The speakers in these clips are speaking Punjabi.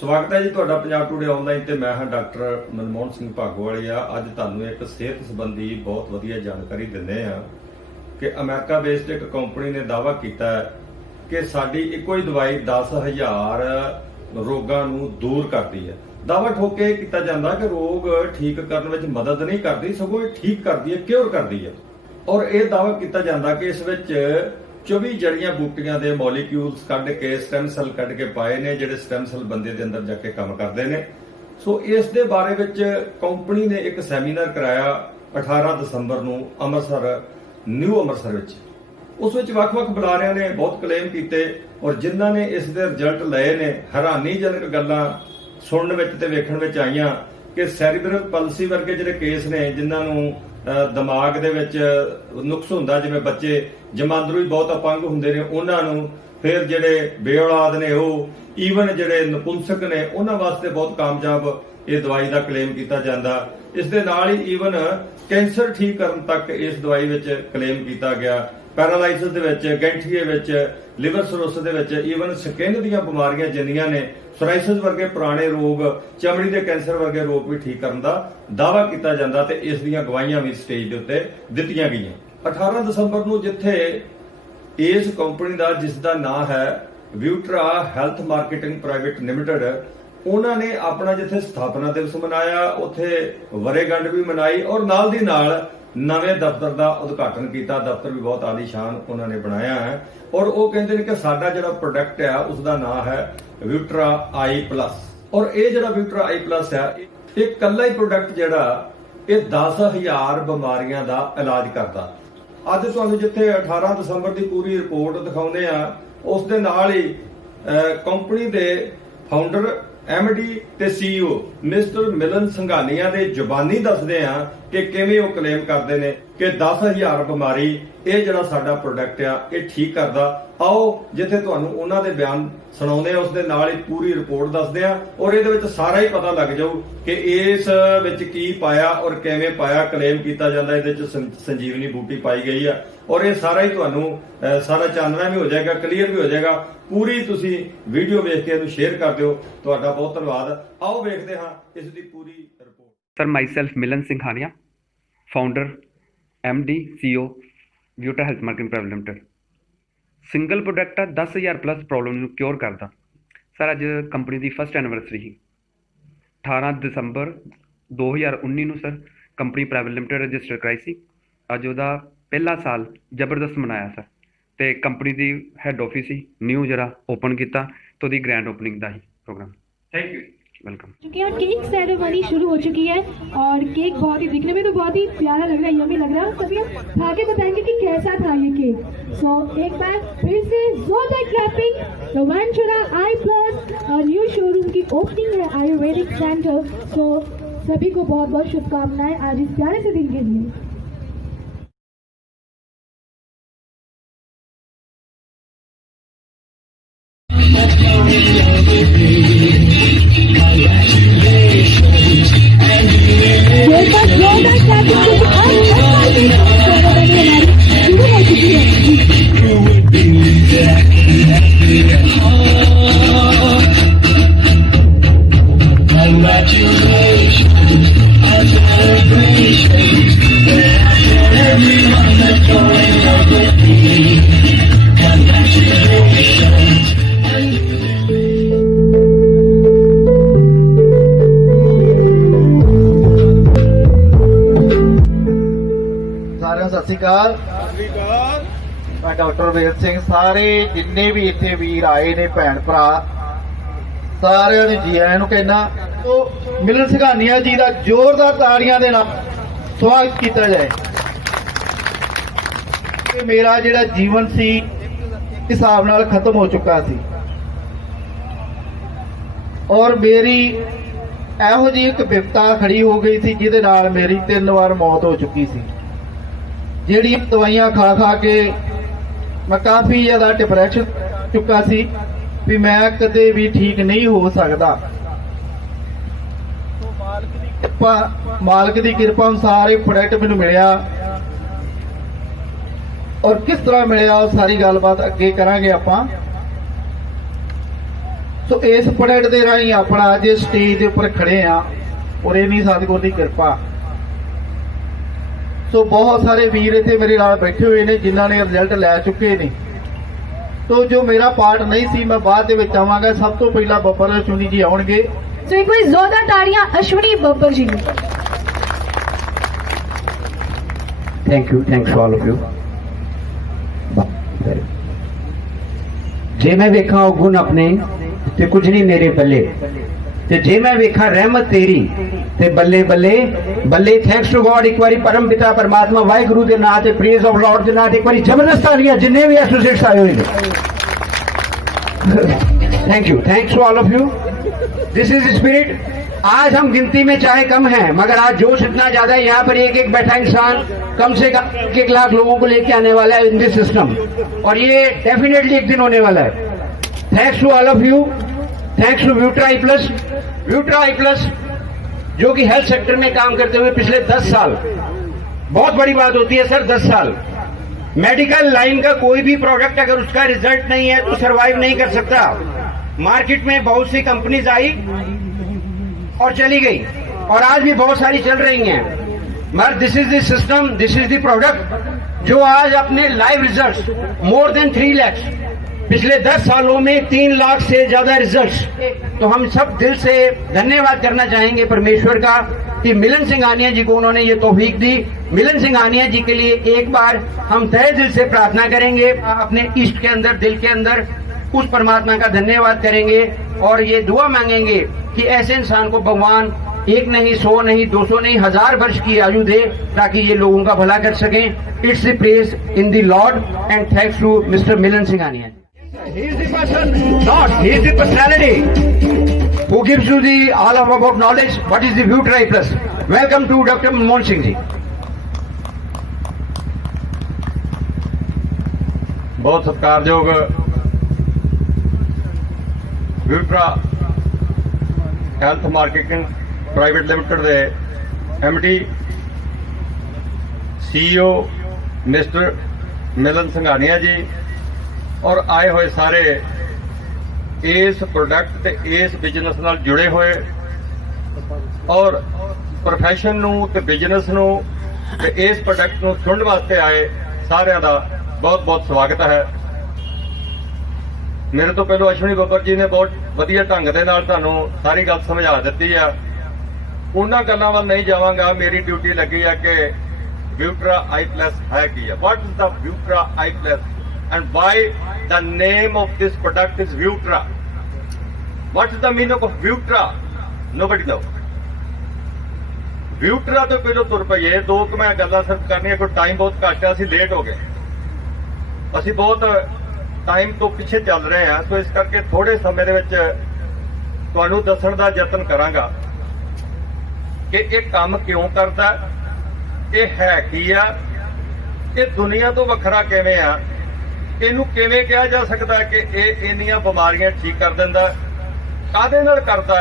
ਸਵਾਗਤ ਹੈ ਜੀ ਤੁਹਾਡਾ ਪੰਜਾਬ ਟੂਡੇ ਆਨਲਾਈਨ ਤੇ ਮੈਂ ਹਾਂ ਡਾਕਟਰ ਮਨਮੋਹਨ ਸਿੰਘ ਭਾਗੋਵਾਲੀਆ। ਅੱਜ ਤੁਹਾਨੂੰ ਇੱਕ ਸਿਹਤ ਸੰਬੰਧੀ ਬਹੁਤ ਵਧੀਆ ਜਾਣਕਾਰੀ ਦਿੰਦੇ ਆ ਕਿ ਅਮਰੀਕਾ ਬੇਸਡ ਇੱਕ ਕੰਪਨੀ ਨੇ ਦਾਅਵਾ ਕੀਤਾ ਹੈ ਕਿ ਸਾਡੀ ਇੱਕੋ ਹੀ ਦਵਾਈ 10,000 ਰੋਗਾਂ ਨੂੰ ਦੂਰ ਕਰਦੀ ਹੈ। ਦਾਅਵਾ ਠੋਕ ਕੇ ਕੀਤਾ ਜਾਂਦਾ ਕਿ ਰੋਗ ਠੀਕ ਕਰਨ ਵਿੱਚ ਮਦਦ ਨਹੀਂ ਕਰਦੀ, ਸਗੋਂ ਇਹ ਠੀਕ ਕਰਦੀ ਹੈ, ਕਿਉਰ ਕਰਦੀ ਹੈ। ਔਰ ਇਹ ਦਾਅਵਾ ਕੀਤਾ ਜਾਂਦਾ ਕਿ ਇਸ ਵਿੱਚ 24 ਜੜੀਆਂ ਬੂਟੀਆਂ ਦੇ ਮੋਲੀਕਿਊਲਸ ਕੱਢ ਕੇ ਸਟੈਮ ਸੈੱਲ ਕੱਢ ਕੇ ਪਾਏ ਨੇ, ਜਿਹੜੇ ਸਟੈਮ ਸੈੱਲ ਬੰਦੇ ਦੇ ਅੰਦਰ ਜਾ ਕੇ ਕੰਮ ਕਰਦੇ ਨੇ। ਸੋ ਇਸ ਦੇ ਬਾਰੇ ਵਿੱਚ ਕੰਪਨੀ ਨੇ ਇੱਕ ਸੈਮੀਨਾਰ ਕਰਾਇਆ 18 ਦਸੰਬਰ ਨੂੰ ਅੰਮ੍ਰਿਤਸਰ, ਨਿਊ ਅੰਮ੍ਰਿਤਸਰ ਵਿੱਚ। ਉਸ ਵਿੱਚ ਵੱਖ-ਵੱਖ ਬੁਲਾਰਿਆਂ ਨੇ ਬਹੁਤ ਕਲੇਮ ਕੀਤੇ ਔਰ ਜਿਨ੍ਹਾਂ ਨੇ ਇਸ ਦੇ ਰਿਜ਼ਲਟ ਲਏ ਨੇ, ਹੈਰਾਨੀਜਨਕ ਗੱਲਾਂ ਸੁਣਨ ਵਿੱਚ ਤੇ ਵੇਖਣ ਵਿੱਚ ਆਈਆਂ ਕਿ ਸੈਰੀਬਰਲ ਪਲਸੀ ਵਰਗੇ ਜਿਹੜੇ ਕੇਸ ਨੇ, ਜਿਨ੍ਹਾਂ ਨੂੰ ਦਿਮਾਗ ਦੇ ਵਿੱਚ ਨੁਕਸ ਹੁੰਦਾ, ਜਿਵੇਂ ਬੱਚੇ ਜਮਾਂਦਰੂ ਹੀ ਬਹੁਤ ਅਪੰਗ ਹੁੰਦੇ ਨੇ ਉਹਨਾਂ ਨੂੰ, ਫਿਰ ਜਿਹੜੇ ਬੇਔਲਾਦ ਨੇ ਉਹ, ਈਵਨ ਜਿਹੜੇ ਨਪੁੰਸਕ ਨੇ ਉਹਨਾਂ ਵਾਸਤੇ ਬਹੁਤ ਕਾਮਯਾਬ ਇਹ ਦਵਾਈ ਦਾ ਕਲੇਮ ਕੀਤਾ ਜਾਂਦਾ। ਇਸ ਦੇ ਨਾਲ ਹੀ ਈਵਨ ਕੈਂਸਰ ਠੀਕ ਕਰਨ ਤੱਕ ਇਸ ਦਵਾਈ ਵਿੱਚ ਕਲੇਮ ਕੀਤਾ ਗਿਆ। ਪੈਰਾਲਾਈਸਿਸ ਦੇ ਵਿੱਚ, ਗੈਂਠੀਏ ਵਿੱਚ, ਲਿਵਰ ਸਰੋਸਿਸ ਦੇ ਵਿੱਚ, ਈਵਨ ਸਕਿਨ ਦੀਆਂ ਬਿਮਾਰੀਆਂ ਜਿੰਨੀਆਂ ਨੇ, ਸੋਰਾਇਸਿਸ ਵਰਗੇ ਪੁਰਾਣੇ ਰੋਗ, ਚਮੜੀ ਦੇ ਕੈਂਸਰ ਵਰਗੇ ਰੋਗ ਵੀ ਠੀਕ ਕਰਨ ਦਾ ਦਾਅਵਾ ਕੀਤਾ ਜਾਂਦਾ ਤੇ ਇਸ ਦੀਆਂ ਗਵਾਹੀਆਂ ਵੀ ਸਟੇਜ ਦੇ ਉੱਤੇ ਦਿੱਤੀਆਂ ਗਈਆਂ। 18 ਦਸੰਬਰ ਨੂੰ ਜਿੱਥੇ ਇਸ ਕੰਪਨੀ ਦਾ, ਜਿਸ ਦਾ ਨਾਮ ਹੈ ਵਿਊਟਰਾ ਹੈਲਥ ਮਾਰਕੀਟਿੰਗ ਪ੍ਰਾਈਵੇਟ ਲਿਮਟਿਡ, ਉਹਨਾਂ ਨੇ ਆਪਣਾ ਜਿੱਥੇ ਸਥਾਪਨਾ ਦਿਵਸ ਮਨਾਇਆ, ਉੱਥੇ ਵਰੇਗੰਢ ਵੀ ਮਨਾਈ ਔਰ ਨਾਲ ਦੀ ਨਾਲ ਨਵੇਂ ਦਫ਼ਤਰ ਦਾ ਉਦਘਾਟਨ ਕੀਤਾ। ਦਫ਼ਤਰ ਵੀ ਬਹੁਤ ਆਲੀਸ਼ਾਨ ਉਹਨਾਂ ਨੇ ਬਣਾਇਆ ਹੈ ਔਰ ਉਹ ਕਹਿੰਦੇ ਨੇ ਕਿ ਸਾਡਾ ਜਿਹੜਾ ਪ੍ਰੋਡਕਟ ਆ ਉਸ ਦਾ ਨਾਮ ਹੈ ਵਿਊਟਰਾ ਆਈ ਪਲੱਸ। ਔਰ ਇਹ ਜਿਹੜਾ ਵਿਊਟਰਾ ਆਈ ਪਲੱਸ ਆ, ਇਹ ਇਕੱਲਾ ਹੀ ਪ੍ਰੋਡਕਟ ਜਿਹੜਾ ਇਹ 10,000 ਬਿਮਾਰੀਆਂ ਦਾ ਇਲਾਜ ਕਰਦਾ। ਅੱਜ ਤੁਹਾਨੂੰ ਜਿੱਥੇ 18 ਦਸੰਬਰ ਦੀ ਪੂਰੀ ਰਿਪੋਰਟ ਦਿਖਾਉਂਦੇ ਆ, ਉਸ ਦੇ ਨਾਲ ਹੀ ਕੰਪਨੀ ਦੇ ਫਾਊਂਡਰ MD ਤੇ CEO ਮਿਸਟਰ ਮਿਲਨ ਸੰਘਾਨੀਆ ਦੇ ਜ਼ੁਬਾਨੀ ਦੱਸਦੇ ਆ ਕਿ ਕਿਵੇਂ ਉਹ ਕਲੇਮ ਕਰਦੇ ਨੇ ਕਿ 10,000 ਬਿਮਾਰੀ ਇਹ ਜਿਹੜਾ ਸਾਡਾ ਪ੍ਰੋਡਕਟ ਆ ਇਹ ਠੀਕ ਕਰਦਾ। ਆਓ ਜਿੱਥੇ ਤੁਹਾਨੂੰ ਉਹਨਾਂ ਦੇ ਬਿਆਨ ਸੁਣਾਉਂਦੇ ਆ, ਉਸ ਦੇ ਨਾਲ ਹੀ ਪੂਰੀ ਰਿਪੋਰਟ ਦੱਸਦੇ ਆ ਔਰ ਇਹਦੇ ਵਿੱਚ ਸਾਰਾ ਹੀ ਪਤਾ ਲੱਗ ਜਾਊ ਕਿ ਇਸ ਵਿੱਚ ਕੀ ਪਾਇਆ ਔਰ ਕਿਵੇਂ ਪਾਇਆ। ਕਲੇਮ ਕੀਤਾ ਜਾਂਦਾ ਇਹਦੇ ਵਿੱਚ ਸੰਜੀਵਨੀ ਬੂਟੀ ਪਾਈ ਗਈ ਆ ਔਰ ਇਹ ਸਾਰਾ ਹੀ ਤੁਹਾਨੂੰ ਸਾਰਾ ਚਾਨਣਾ ਵੀ ਹੋ ਜਾਏਗਾ, ਕਲੀਅਰ ਵੀ ਹੋ ਜਾਏਗਾ। ਪੂਰੀ ਤੁਸੀਂ ਵੀਡੀਓ ਵੇਖ ਕੇ ਇਹਨੂੰ ਸ਼ੇਅਰ ਕਰ ਦਿਓ। ਤੁਹਾਡਾ ਬਹੁਤ ਧੰਨਵਾਦ। ਆਓ ਵੇਖਦੇ ਹਾਂ ਇਸ ਦੀ ਪੂਰੀ report. Sir, myself Milan Singhania, founder MD CEO Vyutra health marketing private limited. Single product 10,000 plus problem ਨੂੰ ਕਿਉਰ ਕਰਦਾ। ਸਰ, ਅੱਜ ਕੰਪਨੀ ਦੀ ਫਸਟ ਐਨੀਵਰਸਰੀ ਸੀ। 18 ਦਸੰਬਰ 2019 ਨੂੰ sir company private limited register ਕਰਾਈ ਸੀ। ਅੱਜ ਉਹਦਾ ਪਹਿਲਾ ਸਾਲ ਜ਼ਬਰਦਸਤ ਮਨਾਇਆ ਸਰ, ਤੇ ਕੰਪਨੀ ਦੀ ਹੈਡ ਆਫਿਸ ਸੀ ਨਿਊ ਜਿਹੜਾ ਓਪਨ ਕੀਤਾ, तो दी ग्रैंड ओपनिंग का ही प्रोग्राम। Thank you, welcome. चुकी है और केक सेरेमनी शुरू हो चुकी है और केक बहुत ही दिखने में तो बहुत ही प्यारा लग रहा है, यम्मी लग रहा है। सभी हम खा के बताएंगे कि कैसा था ये केक। सो एक बार फिर से जोरदार क्लैपिंग। तो वेंचुरा आई प्लस न्यू शोरूम की ओपनिंग है आयुर्वेदिक सेंटर। सो सभी को बहुत बहुत शुभकामनाएं आज इस प्यारे से दिन के लिए। सत श्री अकाल। मैं डॉक्टर वीर सिंह, सारे जिन्ने भी इतने वीर आए ने भैन भरा सारे जी आया कहना। तो मिलन ਸਿੰਘਾਨੀਆ जी का जोरदार ताड़ियां दे नाल स्वागत किया जाए। कि मेरा जिहड़ा जीवन सी हिसाब नाल खत्म हो चुका सी और मेरी ਇਹੋ जी एक विपता खड़ी हो गई सी जिहदे नाल मेरी 3 बार मौत हो चुकी सी। ਜਿਹੜੀ ਦਵਾਈਆਂ ਖਾ ਖਾ ਕੇ ਮੈਂ ਕਾਫੀ ਜ਼ਿਆਦਾ ਡਿਪਰੈਸ਼ਨ ਚੁੱਕਾ ਸੀ ਵੀ ਮੈਂ ਕਦੇ ਵੀ ਠੀਕ ਨਹੀਂ ਹੋ ਸਕਦਾ। ਮਾਲਕ ਦੀ ਕਿਰਪਾ ਅਨੁਸਾਰ ਇਹ ਪ੍ਰੋਡਕਟ ਮੈਨੂੰ ਮਿਲਿਆ ਔਰ ਕਿਸ ਤਰ੍ਹਾਂ ਮਿਲਿਆ ਉਹ ਸਾਰੀ ਗੱਲਬਾਤ ਅੱਗੇ ਕਰਾਂਗੇ ਆਪਾਂ। ਸੋ ਇਸ ਪ੍ਰੋਡਕਟ ਦੇ ਰਾਹੀਂ ਆਪਣਾ ਅੱਜ ਸਟੇਜ ਦੇ ਉੱਪਰ ਖੜੇ ਆ ਔਰ ਇੰਨੀ ਸਤਿਗੁਰ ਦੀ ਕਿਰਪਾ। ਸੋ ਬਹੁਤ ਸਾਰੇ ਵੀਰ ਇੱਥੇ ਮੇਰੇ ਨਾਲ ਬੈਠੇ ਹੋਏ ਨੇ ਜਿਨ੍ਹਾਂ ਨੇ ਰਿਜ਼ਲਟ ਲੈ ਚੁੱਕੇ ਨੇ। ਤੋ ਜੋ ਮੇਰਾ ਪਾਰਟ ਨਹੀਂ ਸੀ ਮੈਂ ਬਾਅਦ ਦੇ ਵਿੱਚ ਆਵਾਂਗਾ। ਸਭ ਤੋਂ ਪਹਿਲਾਂ ਬੱਬਰ ਅਸ਼ਵਨੀ ਜੀ ਆਉਣਗੇ। तो एक बार जोरदार ताड़ियां अश्विनी बब्बर जी ने। Thank you, thanks to all of you. जे मैं वेखा गुण अपने ते कुछ नहीं मेरे बल्ले, ते जे मैं वेखा रहमत तेरी ते बल्ले बल्ले बल्ले। Thanks to God. एक बारी परम पिता परमात्मा वाहिगुरु दे नाम ते प्रेज ऑफ लॉर्ड दे नाम ते एक बारी जबरदस्त तालियां जिन्ने भी एसोसिएट्स आए हुए ने। Thank you, thanks to all of you. This is spirit. आज हम गिनती में चाहे कम है मगर आज जोश इतना ज्यादा है। यहाँ पर एक एक बैठा इंसान कम से कम 1 लाख लोगों को लेके आने वाला है इन दिस सिस्टम, और ये डेफिनेटली एक दिन होने वाला है। Thanks to all of you. Thanks to Vyutra Eye Plus. Vyutra Eye Plus जो कि हेल्थ सेक्टर में काम करते हुए पिछले 10 साल, बहुत बड़ी बात होती है सर, 10 साल मेडिकल लाइन का कोई भी प्रोडक्ट अगर उसका रिजल्ट नहीं है तो सरवाइव नहीं कर सकता। मार्केट में बहुत सी कंपनीज आई और चली गई, और आज भी बहुत सारी चल रही हैं, मगर this is the system, this is the product जो आज अपने live results more than 3 lakh, पिछले 10 सालों में 3 लाख से ज्यादा रिजल्ट्स। तो हम सब दिल से धन्यवाद करना चाहेंगे परमेश्वर का कि मिलन सिंघानिया जी को उन्होंने ये तौफीक दी। मिलन सिंघानिया जी के लिए एक बार हम तहे दिल से प्रार्थना करेंगे, अपने इष्ट के अंदर, दिल के अंदर उस परमात्मा का धन्यवाद करेंगे और ये दुआ मांगेंगे कि ऐसे इंसान को भगवान 1 नहीं, 100 नहीं, 200 नहीं, 1000 वर्ष की आयु दे ताकि ये लोगों का भला कर सकें। It's the praise in the lord and thanks to mister Milan Singhania. He is the person, not he is the personality who gives you the all of about knowledge. What is the Vutra Plus? Welcome to Dr. Manmohan Singh ji. बहुत सत्कारयोग व्यूट्रा हेल्थ मार्केटिंग प्राइवेट लिमिटेड दे MD CEO mister Milan Singhania जी और आए हुए सारे इस प्रोडक्ट ते इस बिजनेस नाल जुड़े हुए और प्रोफैशन नूं ते बिजनेस नूं ते इस प्रोडक्ट नूं सुनने वास्ते आए सारिਆਂ ਦਾ बहुत बहुत स्वागत है। मेरे तो पहले अश्विनी बब्बर जी ने बहुत वधिया ढंग दे नाल तुहानूं सारी गल समझा दित्ती है। उन्हां गल्लां वल नहीं जावांगा। मेरी ड्यूटी लगी है कि व्यूट्रा आई प्लस है की है। What is the Vyutra Eye Plus and why the name of this product is Vutra? What is the meaning of Vutra? Nobody knows. Vutra तो पहले तुर पईए दो कि मैं गल्लां सिर्फ करनी है, कोई टाइम बहुत घट है, असीं लेट हो गए, असीं बहुत टाइम तो पिछे चल रहे हैं, तो इस करके थोड़े समय दे विच तुहानूं दस्सण दा यतन करांगा कि ये काम क्यों करदा, ये है की आ, ये दुनिया तो वखरा किवें आ, ਇਹਨੂੰ ਕਿਵੇਂ ਕਿਹਾ ਜਾ ਸਕਦਾ ਹੈ ਕਿ ਇਹ ਇੰਨੀਆਂ ਬਿਮਾਰੀਆਂ ਠੀਕ ਕਰ ਦਿੰਦਾ, ਕਾਹਦੇ ਨਾਲ ਕਰਦਾ,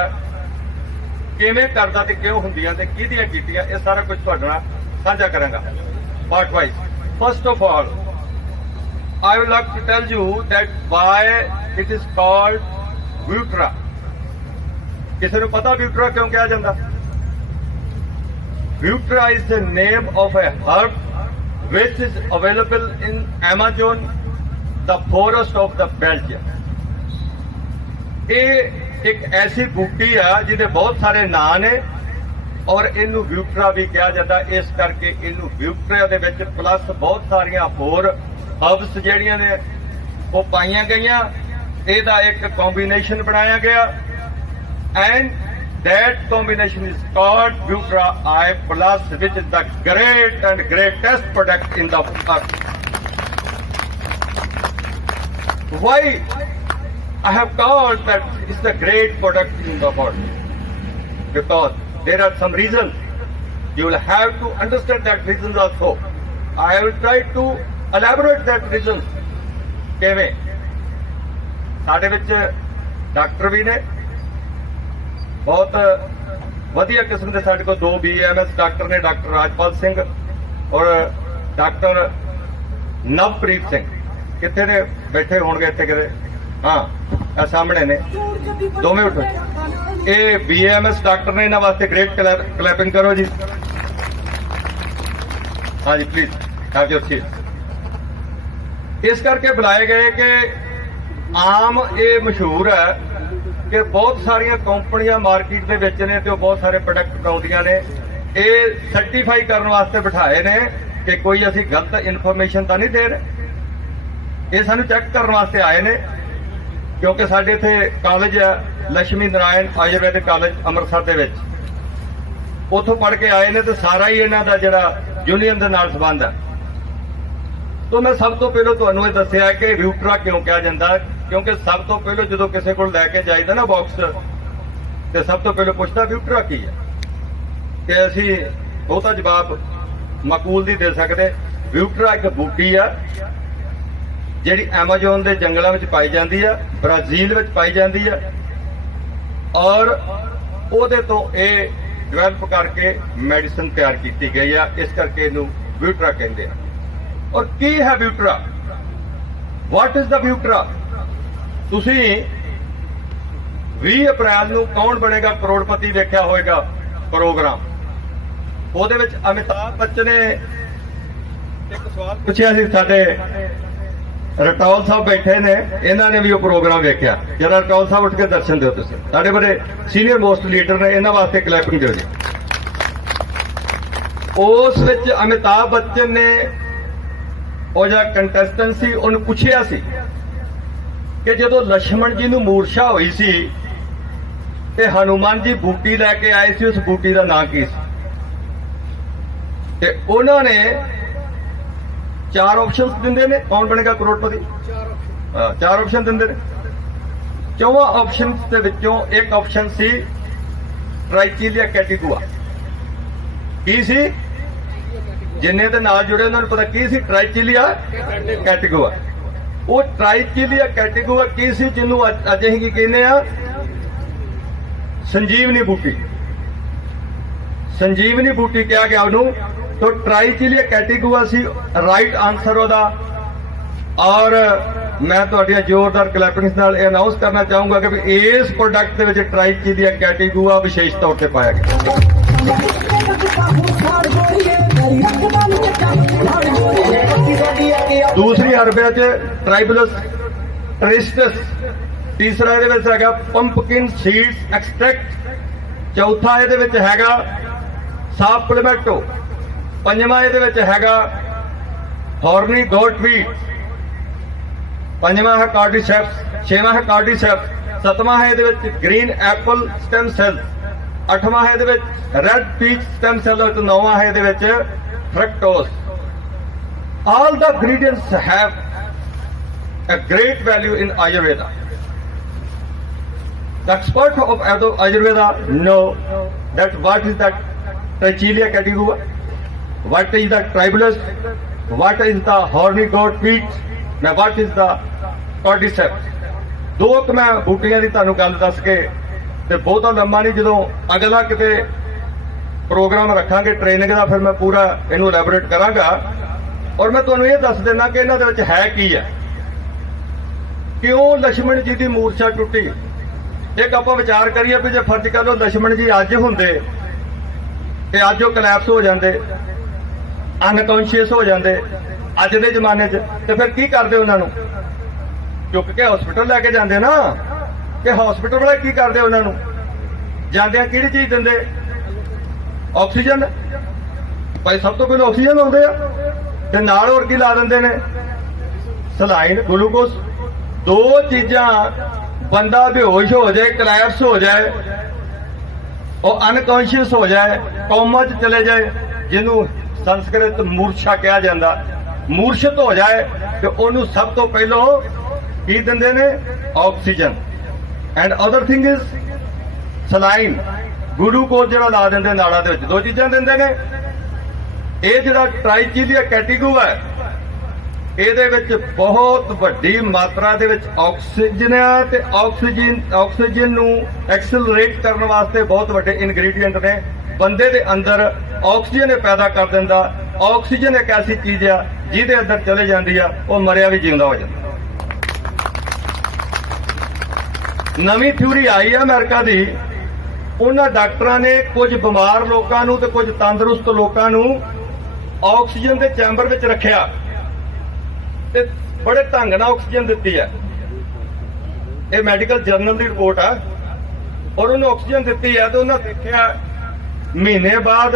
ਕਿਵੇਂ ਕਰਦਾ ਤੇ ਕਿਉਂ ਹੁੰਦੀਆਂ ਤੇ ਕਿਹਦੀਆਂ ਕੀਤੀਆਂ, ਇਹ ਸਾਰਾ ਕੁਝ ਤੁਹਾਡੇ ਨਾਲ ਸਾਂਝਾ ਕਰਾਂਗਾ part wise. First of all I would like to tell you that why it is called Vutra. ਕਿਸੇ ਨੂੰ ਪਤਾ Vutra ਕਿਉਂ ਕਿਹਾ ਜਾਂਦਾ? Vutra is the name of a herb which is available in Amazon, the forest of the Belgium. ਇਹ ਇੱਕ ਐਸੀ ਬੂਟੀ ਆ ਜਿਹਦੇ ਬਹੁਤ ਸਾਰੇ ਨਾਂ ਨੇ ਔਰ ਇਹਨੂੰ ਵਿਊਟਰਾ ਵੀ ਕਿਹਾ ਜਾਂਦਾ। ਇਸ ਕਰਕੇ ਇਹਨੂੰ ਵਿਊਟਰਾ ਦੇ ਵਿੱਚ ਪਲੱਸ ਬਹੁਤ ਸਾਰੀਆਂ ਹੋਰ ਹਰਬਸ ਜਿਹੜੀਆਂ ਨੇ ਉਹ ਪਾਈਆਂ ਗਈਆਂ, ਇਹਦਾ ਇੱਕ ਕੰਬੀਨੇਸ਼ਨ ਬਣਾਇਆ ਗਿਆ and that combination is called Vutra I Plus, which is the great and greatest product in the earth. Why I have called that it's the great product in the world? Because there are some reasons. You will have to understand that reasons also. I will try to elaborate that reasons. ਕਿਵੇਂ ਸਾਡੇ ਵਿੱਚ ਡਾਕਟਰ ਵੀ ਨੇ, बहुत वधिया किस्म के साडे को 2 BAMS डॉक्टर ने, डॉक्टर राजपाल सिंह और डॉक्टर नवप्रीत सिंह। कितने ने बैठे होंगे इतने किते? हाँ, ਆ ਸਾਹਮਣੇ ਨੇ, ਦੋਵੇਂ ਉਠੋ। ਇਹ BAMS ਡਾਕਟਰ ਨੇ, ਇਹਨਾਂ ਵਾਸਤੇ ਗ੍ਰੇਟ ਕਲੈਪਿੰਗ ਕਰੋ ਜੀ। ਹਾਂਜੀ ਪਲੀਜ਼ ਹੈਵ ਯੂਰ ਸੀਟ। ਇਸ ਕਰਕੇ ਬੁਲਾਏ ਗਏ ਕਿ ਆਮ ਇਹ ਮਸ਼ਹੂਰ ਹੈ ਕਿ ਬਹੁਤ ਸਾਰੀਆਂ ਕੰਪਨੀਆਂ ਮਾਰਕੀਟ ਦੇ ਵਿੱਚ ਨੇ ਤੇ ਉਹ ਬਹੁਤ ਸਾਰੇ ਪ੍ਰੋਡਕਟ ਬਣਾਉਂਦੀਆਂ ਨੇ। ਇਹ ਸਰਟੀਫਾਈ ਕਰਨ ਵਾਸਤੇ ਬਿਠਾਏ ਨੇ ਕਿ ਕੋਈ ਅਸੀਂ ਗਲਤ ਇਨਫੋਰਮੇਸ਼ਨ ਤਾਂ ਨਹੀਂ ਦੇ ਰਹੇ। ਇਹ ਸਾਨੂੰ ਚੈੱਕ ਕਰਨ ਵਾਸਤੇ ਆਏ ਨੇ, ਕਿਉਂਕਿ ਸਾਡੇ ਇੱਥੇ ਕਾਲਜ ਹੈ ਲక్ష్ਮੀ ਨਾਰਾਇਣ ਆਯੁਰਵੈਦਿਕ ਕਾਲਜ ਅੰਮ੍ਰਿਤਸਰ ਦੇ ਵਿੱਚ, ਉੱਥੋਂ ਪੜ੍ਹ ਕੇ ਆਏ ਨੇ ਤੇ ਸਾਰਾ ਹੀ ਇਹਨਾਂ ਦਾ ਜਿਹੜਾ ਯੂਨੀਅਨ ਦੇ ਨਾਲ ਸੰਬੰਧ ਹੈ। ਤੋਂ ਮੈਂ ਸਭ ਤੋਂ ਪਹਿਲਾਂ ਤੁਹਾਨੂੰ ਇਹ ਦੱਸਿਆ ਕਿ ਵਿਊਟਰਾ ਕਿਉਂ ਕਿਹਾ ਜਾਂਦਾ, ਕਿਉਂਕਿ ਸਭ ਤੋਂ ਪਹਿਲਾਂ ਜਦੋਂ ਕਿਸੇ ਕੋਲ ਲੈ ਕੇ ਜਾਈਦਾ ਨਾ ਬਾਕਸ, ਤੇ ਸਭ ਤੋਂ ਪਹਿਲਾਂ ਪੁੱਛਦਾ ਵਿਊਟਰਾ ਕੀ ਹੈ, ਤੇ ਅਸੀਂ ਬਹੁਤਾ ਜਵਾਬ ਮਕੂਲ ਦੀ ਦੇ ਸਕਦੇ। ਵਿਊਟਰਾ ਇੱਕ ਬੂਟੀ ਆ ਜਿਹੜੀ ਐਮਾਜ਼ੋਨ ਦੇ ਜੰਗਲਾਂ ਵਿੱਚ ਪਾਈ ਜਾਂਦੀ ਆ, ਬ੍ਰਾਜ਼ੀਲ ਵਿੱਚ ਪਾਈ ਜਾਂਦੀ ਆ, ਔਰ ਉਹਦੇ ਤੋਂ ਇਹ ਡਿਵੈਲਪ ਕਰਕੇ ਮੈਡੀਸਨ ਤਿਆਰ ਕੀਤੀ ਗਈ ਆ, ਇਸ ਕਰਕੇ ਇਹਨੂੰ ਵਿਊਟਰਾ ਕਹਿੰਦੇ ਆ। ਔਰ ਕੀ ਹੈ ਵਿਊਟਰਾ? What is the ਵਿਊਟਰਾ? ਤੁਸੀਂ 20 ਅਪ੍ਰੈਲ ਨੂੰ ਕੌਣ ਬਣੇਗਾ ਕਰੋੜਪਤੀ ਵੇਖਿਆ ਹੋਵੇਗਾ ਪ੍ਰੋਗਰਾਮ। ਉਹਦੇ ਵਿੱਚ ਅਮਿਤਾਭ ਬੱਚਨ ਨੇ ਇੱਕ ਸਵਾਲ ਪੁੱਛਿਆ ਸੀ, ਸਾਡੇ ਰਟੌਲ ਸਾਹਿਬ ਬੈਠੇ ਨੇ, ਇਹਨਾਂ ਨੇ ਵੀ ਉਹ ਪ੍ਰੋਗਰਾਮ ਵੇਖਿਆ। ਜਰਾ ਰਟੌਲ ਸਾਹਿਬ ਉੱਠ ਕੇ ਦਰਸ਼ਨ ਦਿਓ ਤੁਸੀਂ, ਸਾਡੇ ਬੜੇ ਸੀਨੀਅਰ ਮੋਸਟ ਲੀਡਰ ਨੇ, ਇਹਨਾਂ ਵਾਸਤੇ ਕਲੈਪਿੰਗ ਦਿਓ ਜੀ। ਉਸ ਵਿੱਚ ਅਮਿਤਾਭ ਬੱਚਨ ਨੇ ਉਹ ਜਿਹੜਾ ਕੰਟੈਸਟੈਂਟ ਸੀ ਉਹਨੂੰ ਪੁੱਛਿਆ ਸੀ ਕਿ ਜਦੋਂ ਲక్ష్మణ ਜੀ ਨੂੰ ਮੂਰਛਾ ਹੋਈ ਸੀ ਤੇ ਹਨੂਮਾਨ ਜੀ ਬੂਟੀ ਲੈ ਕੇ ਆਏ ਸੀ, ਉਸ ਬੂਟੀ ਦਾ ਨਾਂ ਕੀ ਸੀ? ਤੇ ਉਹਨਾਂ ਨੇ 4 ਆਪਸ਼ਨਸ ਦਿੰਦੇ ਨੇ, ਕੌਣ ਬਣੇਗਾ ਕਰੋੜਪਤੀ? 4 ਆਪਸ਼ਨ ਦਿੰਦੇ ਨੇ। 4 ਆਪਸ਼ਨਸ ਦੇ ਵਿੱਚੋਂ ਇੱਕ ਆਪਸ਼ਨ ਸੀ ਟ੍ਰਾਈਚੀਲੀਆ ਕੈਟੀਗੂਆ। ਕੀ ਸੀ? ਜਿੰਨੇ ਦੇ ਨਾਲ ਜੁੜੇ ਉਹਨਾਂ ਨੂੰ ਪਤਾ ਕੀ ਸੀ ਟ੍ਰਾਈਚੀਲੀਆ ਕੈਟੀਗੂਆ। ਉਹ ਟ੍ਰਾਈਚੀਲੀਆ ਕੈਟੀਗੂਆ ਕੀ ਸੀ, ਜਿਹਨੂੰ ਅੱਜ ਅਸੀਂ ਕਹਿੰਦੇ ਆ ਸੰਜੀਵਨੀ ਬੂਟੀ। ਸੰਜੀਵਨੀ ਬੂਟੀ ਕਿਹਾ ਗਿਆ ਉਹਨੂੰ। तो ट्राईचीलिया कैटेगुआ सी राइट आंसर ਉਹਦਾ। ਔਰ ਮੈਂ ਤੁਹਾਡੀਆਂ ਜ਼ੋਰਦਾਰ ਕਲੈਪਿੰਗਸ ਨਾਲ ਇਹ ਅਨਾਉਂਸ ਕਰਨਾ ਚਾਹੂੰਗਾ ਕਿ ਇਸ ਪ੍ਰੋਡਕਟ ਦੇ ਵਿੱਚ ਟ੍ਰਾਈਚੀਲੀਆ ਕੈਟੇਗੂਆ ਵਿਸ਼ੇਸ਼ ਤੌਰ ਤੇ ਪਾਇਆ ਗਿਆ। 2 ਹਰਬਿਆਂ ਚ ਟ੍ਰਾਈਬਲਸ ਟ੍ਰਿਸਟਸ। ਤੀਸਰਾ ਇਹਦੇ ਵਿੱਚ ਹੈਗਾ ਪੰਪਕਿਨ ਸੀਡਸ ਐਕਸਟ੍ਰੈਕਟ। ਚੌਥਾ ਇਹਦੇ ਵਿੱਚ ਹੈਗਾ ਸਾਪਲੀਮੈਂਟੋ। ਪੰਜਵਾਂ ਇਹਦੇ ਵਿੱਚ ਹੈਗਾ ਹੌਰਨੀ ਗੋਟ ਵੀਟ। ਪੰਜਵਾਂ ਹੈ ਕਾਰਡੀਸੈਪਸ। ਛੇਵਾਂ ਹੈ ਕਾਰਡੀਸੈਪਸ। ਸੱਤਵਾਂ ਹੈ ਇਹਦੇ ਵਿੱਚ ਗ੍ਰੀਨ ਐਪਲ ਸਟੈਮ ਸੈਲ। ਅੱਠਵਾਂ ਹੈ ਇਹਦੇ ਵਿੱਚ ਰੈਡ ਪੀਚ ਸਟੈਮ ਸੈਲ। ਤੇ ਨੌਵਾਂ ਹੈ ਇਹਦੇ ਵਿੱਚ fructose. All the ingredients have a great value in Ayurveda. The expert of Ayurveda know that what is that Trichylia categua, what is the tribulus, what is the horny goat feet, and what is the cordyceps. ਦੋ ਕੁ ਮੈਂ ਬੂਟੀਆਂ ਦੀ ਤੁਹਾਨੂੰ ਗੱਲ ਦੱਸ ਕੇ ਤੇ ਬਹੁਤਾ ਲੰਮਾ ਨਹੀਂ, ਜਦੋਂ ਅਗਲਾ ਕਿਤੇ ਪ੍ਰੋਗਰਾਮ ਰੱਖਾਂਗੇ ਟ੍ਰੇਨਿੰਗ ਦਾ ਫਿਰ ਮੈਂ ਪੂਰਾ ਇਹਨੂੰ ਐਲੈਬੋਰੇਟ ਕਰਾਂਗਾ। ਔਰ ਮੈਂ ਤੁਹਾਨੂੰ ਇਹ ਦੱਸ ਦੇਣਾ ਕਿ ਇਹਨਾਂ ਦੇ ਵਿੱਚ ਹੈ ਕੀ ਹੈ, ਕਿਉਂ ਲక్ష్మణ ਜੀ ਦੀ ਮੂਰਛਾ ਟੁੱਟੀ। ਇੱਕ ਆਪਾਂ ਵਿਚਾਰ ਕਰੀਏ ਵੀ ਜੇ ਫਰਜ਼ ਕਰ ਲਓ ਲక్ష్మణ ਜੀ ਅੱਜ ਹੁੰਦੇ ਤੇ ਅੱਜ ਉਹ ਕਲੈਪਸ ਹੋ ਜਾਂਦੇ, ਅਨਕੌਂਸ਼ੀਅਸ ਹੋ ਜਾਂਦੇ ਅੱਜ ਦੇ ਜ਼ਮਾਨੇ 'ਚ, ਤੇ ਫਿਰ ਕੀ ਕਰਦੇ ਉਹਨਾਂ ਨੂੰ? ਚੁੱਕ ਕੇ ਹਸਪੀਟਲ ਲੈ ਕੇ ਜਾਂਦੇ ਨਾ। ਕਿ ਹਸਪੀਟਲ ਵਾਲੇ ਕੀ ਕਰਦੇ ਉਹਨਾਂ ਨੂੰ? ਜਾਂਦਿਆਂ ਕਿਹੜੀ ਚੀਜ਼ ਦਿੰਦੇ? ਆਕਸੀਜਨ। ਭਾਈ ਸਭ ਤੋਂ ਪਹਿਲਾਂ ਆਕਸੀਜਨ ਲਾਉਂਦੇ ਆ ਤੇ ਨਾਲ ਹੋਰ ਕੀ ਲਾ ਦਿੰਦੇ ਨੇ? Saline, glucose. ਦੋ ਚੀਜ਼ਾਂ, ਬੰਦਾ ਬੇਹੋਸ਼ ਹੋ ਜਾਏ, ਕਲੈਪਸ ਹੋ ਜਾਏ, ਉਹ ਅਨਕੌਂਸ਼ੀਅਸ ਹੋ ਜਾਏ, ਕੋਮਾ 'ਚ ਚਲੇ ਜਾਏ, ਜਿਹਨੂੰ ਸੰਸਕ੍ਰਿਤ ਮੂਰਛਾ ਕਿਹਾ ਜਾਂਦਾ, ਮੂਰਛਿਤ ਹੋ ਜਾਏ, ਤੇ ਉਹਨੂੰ ਸਭ ਤੋਂ ਪਹਿਲਾਂ ਕੀ ਦਿੰਦੇ ਨੇ? Oxygen. And other thing is saline, glucose ਜਿਹੜਾ ਲਾ ਦਿੰਦੇ ਨਾੜਾਂ ਦੇ ਵਿੱਚ। ਦੋ ਚੀਜ਼ਾਂ ਦਿੰਦੇ ਨੇ। ਇਹ ਜਿਹੜਾ ਟ੍ਰਾਈਚੀਲੀਆ ਕੈਟੇਗੂਆ ਹੈ, ਇਹਦੇ ਵਿੱਚ ਬਹੁਤ ਵੱਡੀ ਮਾਤਰਾ ਦੇ ਵਿੱਚ ਆਕਸੀਜਨ ਹੈ, ਤੇ ਆਕਸੀਜਨ ਨੂੰ ਐਕਸਲਰੇਟ ਕਰਨ ਵਾਸਤੇ ਬਹੁਤ ਵੱਡੇ ਇਨਗਰੀਡੀਐਂਟ ਨੇ। ਬੰਦੇ ਦੇ ਅੰਦਰ ਆਕਸੀਜਨ ਇਹ ਪੈਦਾ ਕਰ ਦਿੰਦਾ। ਆਕਸੀਜਨ ਇੱਕ ਐਸੀ ਚੀਜ਼ ਆ ਜਿਹਦੇ ਅੰਦਰ ਚਲੇ ਜਾਂਦੀ ਆ, ਉਹ ਮਰਿਆ ਵੀ ਜਿਉਂਦਾ ਹੋ ਜਾਂਦਾ। ਨਵੀਂ ਥਿਊਰੀ ਆਈ ਹੈ ਅਮਰੀਕਾ ਦੀ। ਉਹਨਾਂ ਡਾਕਟਰਾਂ ਨੇ ਕੁਝ ਬਿਮਾਰ ਲੋਕਾਂ ਨੂੰ ਤੇ ਕੁਝ ਤੰਦਰੁਸਤ ਲੋਕਾਂ ਨੂੰ ਆਕਸੀਜਨ ਦੇ ਚੈਂਬਰ ਵਿੱਚ ਰੱਖਿਆ ਤੇ ਬੜੇ ਢੰਗ ਨਾਲ ਆਕਸੀਜਨ ਦਿੱਤੀ ਹੈ। ਇਹ ਮੈਡੀਕਲ ਜਰਨਲ ਦੀ ਰਿਪੋਰਟ ਆ। ਔਰ ਉਹਨੂੰ ਆਕਸੀਜਨ ਦਿੱਤੀ ਹੈ ਤੇ ਉਹਨਾਂ ਦੇਖਿਆ ਮਹੀਨੇ ਬਾਅਦ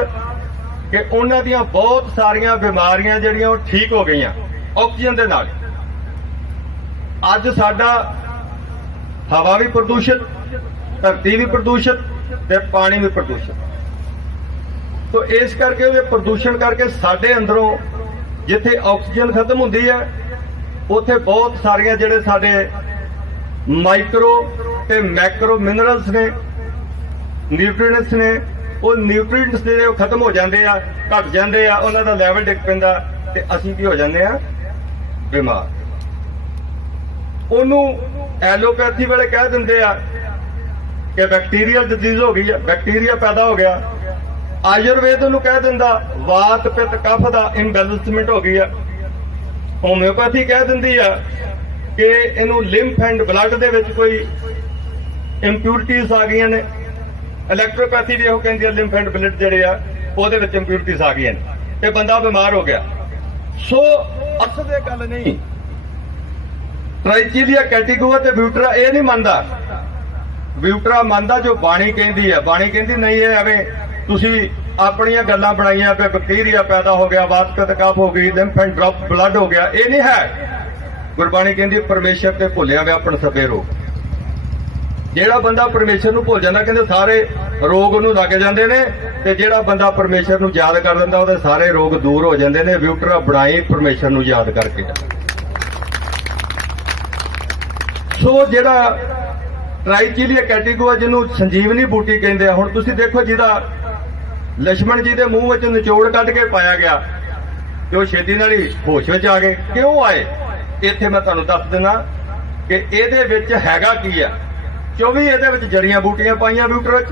ਕਿ ਉਹਨਾਂ ਦੀਆਂ ਬਹੁਤ ਸਾਰੀਆਂ ਬਿਮਾਰੀਆਂ ਜਿਹੜੀਆਂ ਉਹ ਠੀਕ ਹੋ ਗਈਆਂ ਆਕਸੀਜਨ ਦੇ ਨਾਲ। ਅੱਜ ਸਾਡਾ ਹਵਾ ਵੀ ਪ੍ਰਦੂਸ਼ਿਤ, ਧਰਤੀ ਵੀ ਪ੍ਰਦੂਸ਼ਿਤ ਤੇ ਪਾਣੀ ਵੀ ਪ੍ਰਦੂਸ਼ਿਤ। ਤੋ ਇਸ ਕਰਕੇ ਉਹ ਪ੍ਰਦੂਸ਼ਣ ਕਰਕੇ ਸਾਡੇ ਅੰਦਰੋਂ ਜਿੱਥੇ ਆਕਸੀਜਨ ਖਤਮ ਹੁੰਦੀ ਹੈ ਉੱਥੇ ਬਹੁਤ ਸਾਰੀਆਂ ਜਿਹੜੇ ਸਾਡੇ ਮਾਈਕਰੋ ਤੇ ਮੈਕਰੋ ਮਿਨਰਲਸ ਨੇ, ਨਿਊਟ੍ਰੀਐਂਟਸ ਨੇ, ਉਹ ਨਿਊਟ੍ਰੀਐਂਟਸ ਜਿਹੜੇ ਉਹ ਖਤਮ ਹੋ ਜਾਂਦੇ ਆ, ਘਟ ਜਾਂਦੇ ਆ, ਉਹਨਾਂ ਦਾ ਲੈਵਲ ਡਿੱਗ ਪੈਂਦਾ ਤੇ ਅਸੀਂ ਕੀ ਹੋ ਜਾਂਦੇ ਆ, ਬਿਮਾਰ। ਉਹਨੂੰ ਐਲੋਪੈਥੀ ਵਾਲੇ ਕਹਿ ਦਿੰਦੇ ਆ ਕਿ ਬੈਕਟੀਰੀਅਲ ਡਿਜ਼ੀਜ਼ ਹੋ ਗਈ ਹੈ, ਬੈਕਟੀਰੀਆ ਪੈਦਾ ਹੋ ਗਿਆ। ਆਯੁਰਵੇਦ ਉਹਨੂੰ ਕਹਿ ਦਿੰਦਾ ਵਾਤ ਪਿੱਤ ਕਫ ਦਾ ਇੰਬੈਲੈਂਸਮੈਂਟ ਹੋ ਗਈ ਆ। ਹੋਮਿਓਪੈਥੀ ਕਹਿ ਦਿੰਦੀ ਆ ਕਿ ਇਹਨੂੰ ਲਿੰਫ ਐਂਡ ਬਲੱਡ ਦੇ ਵਿੱਚ ਕੋਈ ਇੰਪਿਊਰਿਟੀਜ਼ ਆ ਗਈਆਂ ਨੇ। ਇਲੈਕਟ੍ਰੋਪੈਥੀ ਵੀ ਉਹ ਕਹਿੰਦੀ ਆ ਲਿੰਫ ਐਂਡ ਬਲੱਡ ਜਿਹੜੇ ਆ ਉਹਦੇ ਵਿੱਚ ਇੰਪਿਊਰਿਟੀਜ਼ ਆ ਗਈਆਂ ਨੇ ਤੇ ਬੰਦਾ ਬਿਮਾਰ ਹੋ ਗਿਆ। ਸੋ ਅਸਲ ਇਹ ਗੱਲ ਨਹੀਂ। ਟ੍ਰਾਈਚੀਲੀਆ ਕੈਟੀਗੋਆ ਤੇ ਬਿਊਟਰਾ ਇਹ ਨਹੀਂ ਮੰਨਦਾ। ਬਿਊਟਰਾ ਮੰਨਦਾ ਜੋ ਬਾਣੀ ਕਹਿੰਦੀ ਆ। ਬਾਣੀ ਕਹਿੰਦੀ ਨਹੀਂ ਇਹ ਐਵੇਂ ਤੁਸੀਂ ਆਪਣੀਆਂ ਗੱਲਾਂ ਬਣਾਈਆਂ ਪਏ, ਬੈਕਟੀਰੀਆ ਪੈਦਾ ਹੋ ਗਿਆ, ਵਾਤ ਪਿੱਤ ਕਫ ਹੋ ਗਈ, ਲਿੰਫ ਐਂਡ ਡ੍ਰੌਪ ਬਲੱਡ ਹੋ ਗਿਆ, ਇਹ ਨਹੀਂ ਹੈ। ਗੁਰਬਾਣੀ ਕਹਿੰਦੀ ਪਰਮੇਸ਼ਰ ਤੇ ਭੁੱਲਿਆ ਵਿਆਪਣ ਸਭੇ ਰੋਗ। ਜਿਹੜਾ ਬੰਦਾ ਪਰਮੇਸ਼ਰ ਨੂੰ ਭੁੱਲ ਜਾਂਦਾ ਕਹਿੰਦੇ ਸਾਰੇ ਰੋਗ ਉਹਨੂੰ ਲੱਗ ਜਾਂਦੇ ਨੇ ਤੇ ਜਿਹੜਾ ਬੰਦਾ ਪਰਮੇਸ਼ਰ ਨੂੰ ਯਾਦ ਕਰ ਲੈਂਦਾ ਉਹਦੇ ਸਾਰੇ ਰੋਗ ਦੂਰ ਹੋ ਜਾਂਦੇ ਨੇ। ਬਿਊਟਰਾ ਬਣਾਈ ਪਰਮੇਸ਼ਰ ਨੂੰ ਯਾਦ ਕਰਕੇ। ਸੋ ਜਿਹੜਾ ਟ੍ਰਾਈਚੀਲੀਆ ਕੈਟੀਗੋਆ ਜਿਹਨੂੰ ਸੰਜੀਵਨੀ ਬੂਟੀ ਕਹਿੰਦੇ ਆ, ਹੁਣ ਤੁਸੀਂ ਦੇਖੋ ਜਿਹਦਾ ਲక్ష్మణ ਜੀ ਦੇ ਮੂੰਹ ਵਿੱਚ ਨਿਚੋੜ ਕੱਢ ਕੇ ਪਾਇਆ ਗਿਆ ਤੇ ਉਹ ਛੇਤੀ ਨਾਲ ਹੀ ਹੋਸ਼ ਵਿੱਚ ਆ ਗਏ। ਕਿਉਂ ਆਏ? ਇੱਥੇ ਮੈਂ ਤੁਹਾਨੂੰ ਦੱਸ ਦਿੰਦਾ ਕਿ ਇਹਦੇ ਵਿੱਚ ਹੈਗਾ ਕੀ ਆ। 24 ਇਹਦੇ ਵਿੱਚ ਜੜੀਆਂ ਬੂਟੀਆਂ ਪਾਈਆਂ ਬਿਊਟਰ ਵਿੱਚ।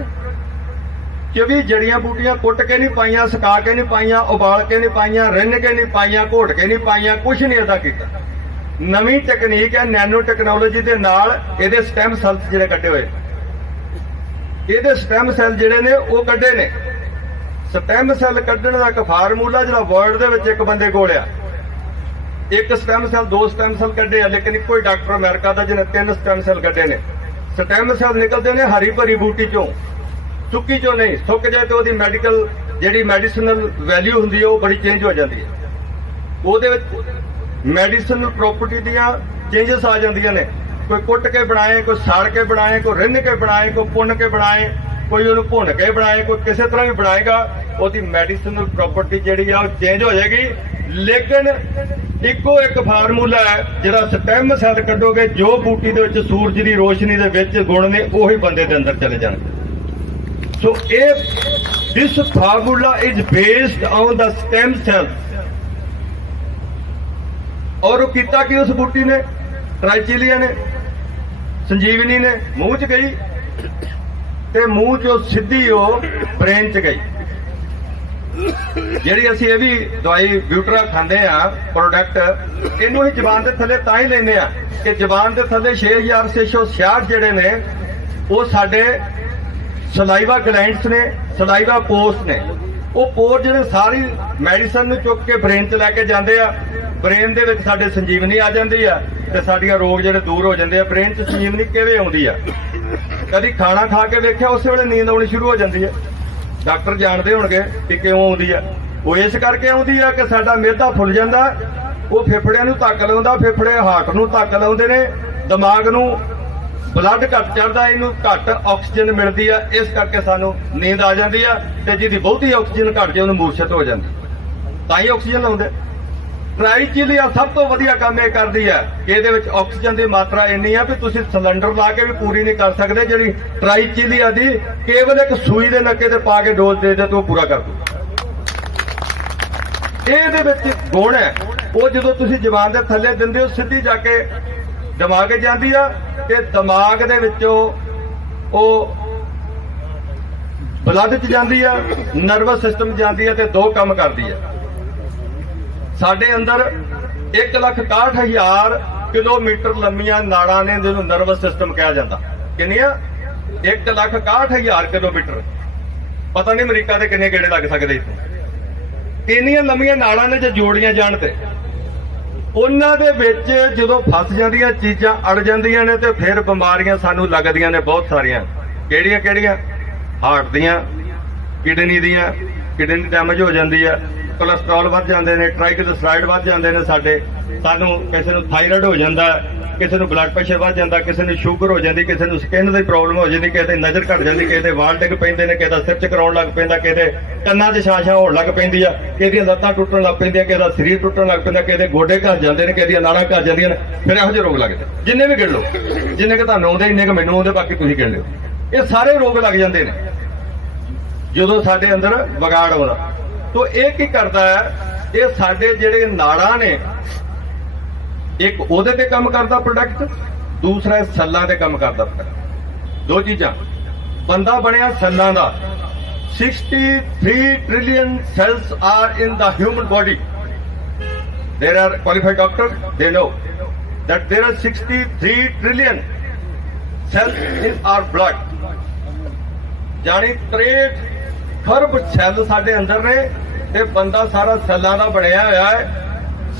24 ਜੜੀਆਂ ਬੂਟੀਆਂ ਕੁੱਟ ਕੇ ਨਹੀਂ ਪਾਈਆਂ, ਸੁਕਾ ਕੇ ਨਹੀਂ ਪਾਈਆਂ, ਉਬਾਲ ਕੇ ਨਹੀਂ ਪਾਈਆਂ, ਰਿੰਨ ਕੇ ਨਹੀਂ ਪਾਈਆਂ, ਘੋਟ ਕੇ ਨਹੀਂ ਪਾਈਆਂ, ਕੁਝ ਨਹੀਂ ਇਹਦਾ ਕੀਤਾ। ਨਵੀਂ ਟੈਕਨੀਕ ਹੈ, ਨੈਨੋ ਟੈਕਨੋਲੋਜੀ ਦੇ ਨਾਲ ਇਹਦੇ ਸਟੈਮ ਸੈਲਸ ਜਿਹੜੇ ਕੱਢੇ ਹੋਏ, ਇਹਦੇ ਸਟੈਮ ਸੈੱਲ ਜਿਹੜੇ ਨੇ ਉਹ ਕੱਢੇ ਨੇ। ਸਟੈਮ ਸੈੱਲ ਕੱਢਣ ਦਾ ਇੱਕ ਫਾਰਮੂਲਾ ਜਿਹੜਾ ਵਰਲਡ ਦੇ ਵਿੱਚ ਇੱਕ ਬੰਦੇ ਕੋਲ ਆ। ਇੱਕ ਸਟੈਮ ਸੈੱਲ, 2 ਸਟੈਮ ਸੈੱਲ ਕੱਢੇ ਆ, ਲੇਕਿਨ ਇੱਕੋ ਹੀ ਡਾਕਟਰ ਅਮਰੀਕਾ ਦਾ ਜਿਹਨੇ 3 ਸਟੈਮ ਸੈੱਲ ਕੱਢੇ ਨੇ। ਸਟੈਮ ਸੈੱਲ ਨਿਕਲਦੇ ਨੇ ਹਰੀ ਭਰੀ ਬੂਟੀ ਚੋਂ, ਸੁੱਕੀ ਚੋਂ ਨਹੀਂ। ਸੁੱਕ ਜਾਏ ਤੇ ਉਹਦੀ ਮੈਡੀਕਲ ਜਿਹੜੀ ਮੈਡੀਸਨਲ ਵੈਲਿਊ ਹੁੰਦੀ ਹੈ ਉਹ ਬੜੀ ਚੇਂਜ ਹੋ ਜਾਂਦੀ ਹੈ। ਉਹਦੇ ਵਿੱਚ ਮੈਡੀਸਨਲ ਪ੍ਰੋਪਰਟੀ ਦੀਆਂ ਚੇਂਜਸ ਆ ਜਾਂਦੀਆਂ ਨੇ। ਕੋਈ ਕੁੱਟ ਕੇ ਬਣਾਏ, ਕੋਈ ਸਾੜ ਕੇ ਬਣਾਏ, ਕੋਈ ਰਿੰਨ ਕੇ ਬਣਾਏ, ਕੋਈ ਪੁੰਨ ਕੇ ਬਣਾਏ, ਕੋਈ ਉਹਨੂੰ ਭੁੰਨ ਕੇ ਬਣਾਏ, ਕੋਈ ਕਿਸੇ ਤਰ੍ਹਾਂ ਵੀ ਬਣਾਏਗਾ, ਉਹਦੀ ਮੈਡੀਸਨਲ ਪ੍ਰੋਪਰਟੀ ਜਿਹੜੀ ਆ ਉਹ ਚੇਂਜ ਹੋ ਜਾਏਗੀ। ਲੇਕਿਨ ਇੱਕੋ ਇੱਕ ਫਾਰਮੂਲਾ ਹੈ, ਜਿਹੜਾ ਸਟੈਮ ਸੈੱਲ ਕੱਢੋਗੇ, ਜੋ ਬੂਟੀ ਦੇ ਵਿੱਚ ਸੂਰਜ ਦੀ ਰੋਸ਼ਨੀ ਦੇ ਵਿੱਚ ਗੁਣ ਨੇ ਉਹੀ ਬੰਦੇ ਦੇ ਅੰਦਰ ਚਲੇ ਜਾਣਗੇ। So this formula is based on the stem cell. ਔਰ ਉਹ ਕੀਤਾ ਕਿ ਉਸ ਬੂਟੀ ਨੇ, ਟ੍ਰਾਈਚੀਲੀਆ ਨੇ, ਸੰਜੀਵਨੀ ਨੇ ਮੂੰਹ 'ਚ ਗਈ ਤੇ ਮੂੰਹ 'ਚੋਂ ਸਿੱਧੀ ਉਹ ਬ੍ਰੇਨ 'ਚ ਗਈ। ਜਿਹੜੀ ਅਸੀਂ ਇਹ ਵੀ ਦਵਾਈ ਬਿਊਟਰਾ ਖਾਂਦੇ ਆ ਪ੍ਰੋਡਕਟ, ਇਹਨੂੰ ਹੀ ਜ਼ਬਾਨ ਦੇ ਥੱਲੇ ਤਾਂ ਹੀ ਲੈਂਦੇ ਆ ਕਿ ਜ਼ਬਾਨ ਦੇ ਥੱਲੇ 6666 ਜਿਹੜੇ ਨੇ ਉਹ ਸਾਡੇ ਸਲਾਈਵਾ ਗਲੈਂਡਸ ਨੇ, ਸਲਾਈਵਾ ਪੋਰਸ ਨੇ। ਉਹ ਪੋਰ ਜਿਹੜੇ ਸਾਰੀ ਮੈਡੀਸਨ ਨੂੰ ਚੁੱਕ ਕੇ ਬ੍ਰੇਨ 'ਚ ਲੈ ਕੇ ਜਾਂਦੇ ਆ। ਬ੍ਰੇਨ ਦੇ ਵਿੱਚ ਸਾਡੇ ਸੰਜੀਵਨੀ ਆ ਜਾਂਦੀ ਆ ਤੇ ਸਾਡੀਆਂ ਰੋਗ ਜਿਹੜੇ ਦੂਰ ਹੋ ਜਾਂਦੇ ਆ। ਬ੍ਰੇਨ 'ਚ ਸੰਜੀਵਨੀ ਕਿਵੇਂ ਆਉਂਦੀ ਆ? ਕਦੀ ਖਾਣਾ ਖਾ ਕੇ ਵੇਖਿਆ, ਉਸੇ ਵੇਲੇ ਨੀਂਦ ਆਉਣੀ ਸ਼ੁਰੂ ਹੋ ਜਾਂਦੀ ਹੈ। ਡਾਕਟਰ ਜਾਣਦੇ ਹੋਣਗੇ ਕਿ ਕਿਉਂ ਆਉਂਦੀ ਆ। ਉਹ ਇਸ ਕਰਕੇ ਆਉਂਦੀ ਆ ਕਿ ਸਾਡਾ ਮਿਹਦਾ ਫੁੱਲ ਜਾਂਦਾ, ਉਹ ਫੇਫੜਿਆਂ ਨੂੰ ਧੱਕ ਲਾਉਂਦਾ, ਫੇਫੜੇ ਹਾਰਟ ਨੂੰ ਧੱਕ ਲਾਉਂਦੇ ਨੇ, ਦਿਮਾਗ ਨੂੰ ਬਲੱਡ ਘੱਟ ਚੜਦਾ, ਇਹਨੂੰ ਘੱਟ ਆਕਸੀਜਨ ਮਿਲਦੀ ਆ, ਇਸ ਕਰਕੇ ਸਾਨੂੰ ਨੀਂਦ ਆ ਜਾਂਦੀ ਆ। ਤੇ ਜਿਹਦੀ ਬਹੁਤੀ ਆਕਸੀਜਨ ਘੱਟ ਜੇ ਉਹਨੂੰ ਮੂਰਛਤ ਹੋ ਜਾਂਦੀ, ਤਾਂ ਹੀ ਆਕਸੀਜਨ ਲਾਉਂਦੇ। ਟ੍ਰਾਈਚੀਲੀਆ ਸਭ ਤੋਂ ਵਧੀਆ ਕੰਮ ਇਹ ਕਰਦੀ ਹੈ ਕਿ ਇਹਦੇ ਵਿੱਚ ਆਕਸੀਜਨ ਦੀ ਮਾਤਰਾ ਇੰਨੀ ਆ ਵੀ ਤੁਸੀਂ ਸਿਲੰਡਰ ਲਾ ਕੇ ਵੀ ਪੂਰੀ ਨਹੀਂ ਕਰ ਸਕਦੇ। ਜਿਹੜੀ ਟ੍ਰਾਈਚੀਲੀਆ ਦੀ ਕੇਵਲ ਇੱਕ ਸੂਈ ਦੇ ਨੱਕੇ ਤੇ ਪਾ ਕੇ ਡੋਜ਼ ਦੇ ਤੇ ਉਹ ਪੂਰਾ ਕਰ ਦੂ। ਇਹਦੇ ਵਿੱਚ ਗੁਣ ਹੈ, ਉਹ ਜਦੋਂ ਤੁਸੀਂ ਜ਼ਬਾਨ ਦੇ ਥੱਲੇ ਦਿੰਦੇ ਹੋ ਸਿੱਧੀ ਜਾ ਕੇ ਦਿਮਾਗ 'ਚ ਜਾਂਦੀ ਆ ਤੇ ਦਿਮਾਗ ਦੇ ਵਿੱਚੋਂ ਉਹ ਬਲੱਡ 'ਚ ਜਾਂਦੀ ਆ, ਨਰਵਸ ਸਿਸਟਮ 'ਚ ਜਾਂਦੀ ਆ ਤੇ 2 ਕੰਮ ਕਰਦੀ ਆ। ਸਾਡੇ ਅੰਦਰ 1,61,000 ਕਿਲੋਮੀਟਰ ਲੰਮੀਆਂ ਨਾੜਾਂ ਨੇ, ਜਿਹਨੂੰ ਨਰਵਸ ਸਿਸਟਮ ਕਿਹਾ ਜਾਂਦਾ। ਕਿੰਨੀਆਂ 1,61,000 ਕਿਲੋਮੀਟਰ। ਪਤਾ ਨਹੀਂ ਅਮਰੀਕਾ ਦੇ ਕਿੰਨੇ ਗੇੜੇ ਲੱਗ ਸਕਦੇ ਇੱਥੋਂ। ਇੰਨੀਆਂ ਲੰਮੀਆਂ ਨਾੜਾਂ ਨੇ ਜੇ ਜੋੜੀਆਂ ਜਾਣ ਤੇ ਉਹਨਾਂ ਦੇ ਵਿੱਚ ਜਦੋਂ ਫਸ ਜਾਂਦੀਆਂ ਚੀਜ਼ਾਂ ਅੜ ਜਾਂਦੀਆਂ ਨੇ ਤੇ ਫਿਰ ਬਿਮਾਰੀਆਂ ਸਾਨੂੰ ਲੱਗਦੀਆਂ ਨੇ ਬਹੁਤ ਸਾਰੀਆਂ। ਕਿਹੜੀਆਂ ਕਿਹੜੀਆਂ? ਹਾਰਟ ਦੀਆਂ, ਕਿਡਨੀ ਦੀਆਂ, ਕਿਡਨੀ ਡੈਮੇਜ ਹੋ ਜਾਂਦੀ ਆ, ਕੋਲੇਸਟ੍ਰੋਲ ਵੱਧ ਜਾਂਦੇ ਨੇ, ਟ੍ਰਾਈਗਲਿਸਰਾਈਡ ਵੱਧ ਜਾਂਦੇ ਨੇ ਸਾਨੂੰ ਕਿਸੇ ਨੂੰ ਥਾਇਰਾਇਡ ਹੋ ਜਾਂਦਾ, ਕਿਸੇ ਨੂੰ ਬਲੱਡ ਪ੍ਰੈਸ਼ਰ ਵੱਧ ਜਾਂਦਾ, ਕਿਸੇ ਨੂੰ ਸ਼ੂਗਰ ਹੋ ਜਾਂਦੀ, ਕਿਸੇ ਨੂੰ ਸਕਿਨ ਦੀ ਪ੍ਰੋਬਲਮ ਹੋ ਜਾਂਦੀ, ਕਿਸੇ ਦੀ ਨਜ਼ਰ ਘਟ ਜਾਂਦੀ, ਕਿਸੇ ਦੇ ਵਾਲ ਡਿੱਗ ਪੈਂਦੇ ਨੇ, ਕਿਸੇ ਦਾ ਸਿਰ ਚਕਰਾਉਣ ਲੱਗ ਪੈਂਦਾ, ਕਿਸੇ ਦੇ ਕੰਨਾਂ 'ਚ ਛਾਂ ਹੋਣ ਲੱਗ ਪੈਂਦੀ ਆ, ਕਿਸੇ ਦੀਆਂ ਲੱਤਾਂ ਟੁੱਟਣ ਲੱਗ ਪੈਂਦੀਆਂ, ਕਿਸੇ ਦਾ ਸਰੀਰ ਟੁੱਟਣ ਲੱਗ ਪੈਂਦਾ, ਕਿਸੇ ਦੇ ਗੋਡੇ ਘਸ ਜਾਂਦੇ ਨੇ, ਕਿਸੇ ਦੀਆਂ ਨਾੜਾਂ ਘਸ ਜਾਂਦੀਆਂ ਨੇ। ਫਿਰ ਇਹੋ ਜਿਹੇ ਰੋਗ ਲੱਗਦੇ ਜਿੰਨੇ ਵੀ ਗਿਣ ਲਓ, ਜਿੰਨੇ ਕਿ ਤੁਹਾਨੂੰ ਆਉਂਦੇ ਇੰਨੇ ਕਿ ਮੈਨੂੰ ਆਉਂਦੇ, ਬਾਕੀ ਤੁਸੀਂ ਗਿਣ ਲਿਓ। ਇਹ ਸਾਰੇ ਰੋਗ ਲੱਗ ਜਾਂਦੇ ਨੇ ਜਦੋਂ ਸਾਡੇ ਅੰਦਰ ਵਿਗਾੜ ਆਉਂਦਾ। ਤੋ ਇਹ ਕੀ ਕਰਦਾ ਹੈ? ਇਹ ਸਾਡੇ ਜਿਹੜੇ ਨਾੜਾਂ ਨੇ, ਇੱਕ ਉਹਦੇ ਤੇ ਕੰਮ ਕਰਦਾ ਪ੍ਰੋਡਕਟ, ਦੂਸਰਾ ਸੈੱਲਾਂ ਤੇ ਕੰਮ ਕਰਦਾ ਪ੍ਰੋਡਕਟ। ਦੋ ਚੀਜ਼ਾਂ। ਬੰਦਾ ਬਣਿਆ ਸੈੱਲਾਂ ਦਾ। 63 trillion cells are in the human body. There are qualified doctors, they know that there are 63 trillion cells in our blood. ਜਾਨੀ 63 ਖਰਬ ਸੈੱਲ ਸਾਡੇ ਅੰਦਰ ਨੇ ਤੇ ਬੰਦਾ ਸਾਰਾ ਸੈੱਲਾਂ ਦਾ ਬਣਿਆ ਹੋਇਆ ਹੈ।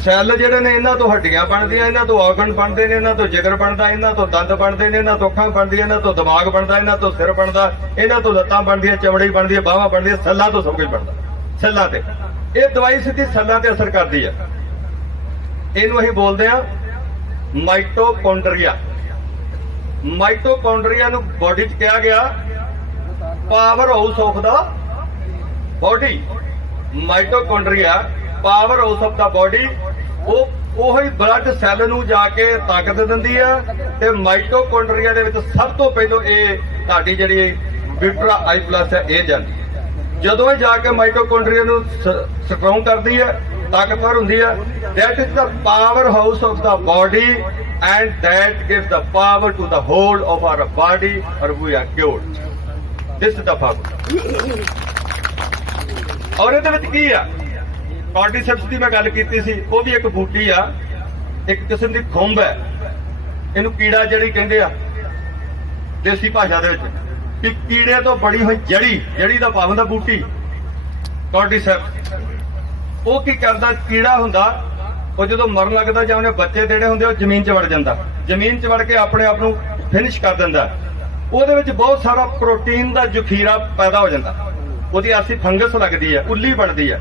ਸੈੱਲ ਜਿਹੜੇ ਨੇ ਇਹਨਾਂ ਤੋਂ ਹੱਡੀਆਂ ਬਣਦੀਆਂ, ਇਹਨਾਂ ਤੋਂ ਆਰਗਨ ਬਣਦੇ ਨੇ, ਇਹਨਾਂ ਤੋਂ ਜਿਗਰ ਬਣਦਾ, ਇਹਨਾਂ ਤੋਂ ਦੰਦ ਬਣਦੇ ਨੇ, ਇਹਨਾਂ ਤੋਂ ਅੱਖਾਂ ਬਣਦੀਆਂ, ਇਹਨਾਂ ਤੋਂ ਦਿਮਾਗ ਬਣਦਾ, ਇਹਨਾਂ ਤੋਂ ਸਿਰ ਬਣਦਾ, ਇਹਨਾਂ ਤੋਂ ਲੱਤਾਂ ਬਣਦੀਆਂ, ਚਮੜੀ ਬਣਦੀ ਹੈ, ਬਾਹਾਂ ਬਣਦੀਆਂ, ਸੈੱਲਾਂ ਤੋਂ ਸਭ ਕੁਝ ਬਣਦਾ। ਸੈੱਲਾਂ ਤੇ ਇਹ ਦਵਾਈ ਸਿੱਧੀ ਸੈੱਲਾਂ ਤੇ ਅਸਰ ਕਰਦੀ ਹੈ। ਇਹਨੂੰ ਅਸੀਂ ਬੋਲਦੇ ਆ ਮਾਈਟੋਕੌਂਡਰੀਆ। ਮਾਈਟੋਕੌਂਡਰੀਆ ਨੂੰ ਬੋਡੀ 'ਚ ਕਿਹਾ ਗਿਆ power house of the body. Mitochondria power house of the body. ਉਹੀ ਬਲੱਡ ਸੈੱਲ ਨੂੰ ਜਾ ਕੇ ਤਾਕਤ ਦਿੰਦੀ ਆ ਤੇ ਮਾਈਟੋਕੌਂਡਰੀਆ ਦੇ ਵਿੱਚ ਸਭ ਤੋਂ ਪਹਿਲਾਂ ਇਹ ਤੁਹਾਡੀ ਜਿਹੜੀ ਵਿਟਰਾ ਆਈ ਪਲਸ ਹੈ ਇਹ ਜਾਂਦੀ ਹੈ। ਜਦੋਂ ਇਹ ਜਾ ਕੇ ਮਾਈਟੋਕੌਂਡਰੀਆ ਨੂੰ ਸਟਰੋਂਗ ਕਰਦੀ ਹੈ, ਤਾਕਤਵਰ ਹੁੰਦੀ ਹੈ, that is the power house of the body and that gives the power to the whole of our body or we are cured. This is the power. ਔਰ ਇਹਦੇ ਵਿੱਚ ਕੀ ਆ? ਕਾਰਡੀਸੈਪਸ ਦੀ ਮੈਂ ਗੱਲ ਕੀਤੀ ਸੀ, ਉਹ ਵੀ ਇੱਕ ਬੂਟੀ ਆ, ਇੱਕ ਕਿਸਮ ਦੀ ਖੁੰਬ ਹੈ। ਇਹਨੂੰ ਕੀੜਾ ਜੜੀ ਕਹਿੰਦੇ ਆ ਦੇਸੀ ਭਾਸ਼ਾ ਦੇ ਵਿੱਚ, ਕਿ ਕੀੜੇ ਤੋਂ ਬੜੀ ਹੋਈ ਜੜੀ ਦਾ ਭਾਵ ਹੁੰਦਾ ਬੂਟੀ। ਕਾਰਡੀਸੈਪਸ ਉਹ ਕੀ ਕਰਦਾ? ਕੀੜਾ ਹੁੰਦਾ, ਉਹ ਜਦੋਂ ਮਰਨ ਲੱਗਦਾ ਜਾਂ ਉਹਨੇ ਬੱਚੇ ਦੇਣੇ ਹੁੰਦੇ, ਉਹ ਜ਼ਮੀਨ 'ਚ ਵੜ ਜਾਂਦਾ, ਜ਼ਮੀਨ 'ਚ ਵੜ ਕੇ ਆਪਣੇ ਆਪ ਨੂੰ ਫਿਨਿਸ਼ ਕਰ ਦਿੰਦਾ। ਉਹਦੇ ਵਿੱਚ ਬਹੁਤ ਸਾਰਾ ਪ੍ਰੋਟੀਨ ਦਾ ਜ਼ਖੀਰਾ ਪੈਦਾ ਹੋ ਜਾਂਦਾ। ਉਹਦੀ ਆਸੀ ਫੰਗਸ ਲੱਗਦੀ ਹੈ, ਉੱਲੀ ਬਣਦੀ ਹੈ,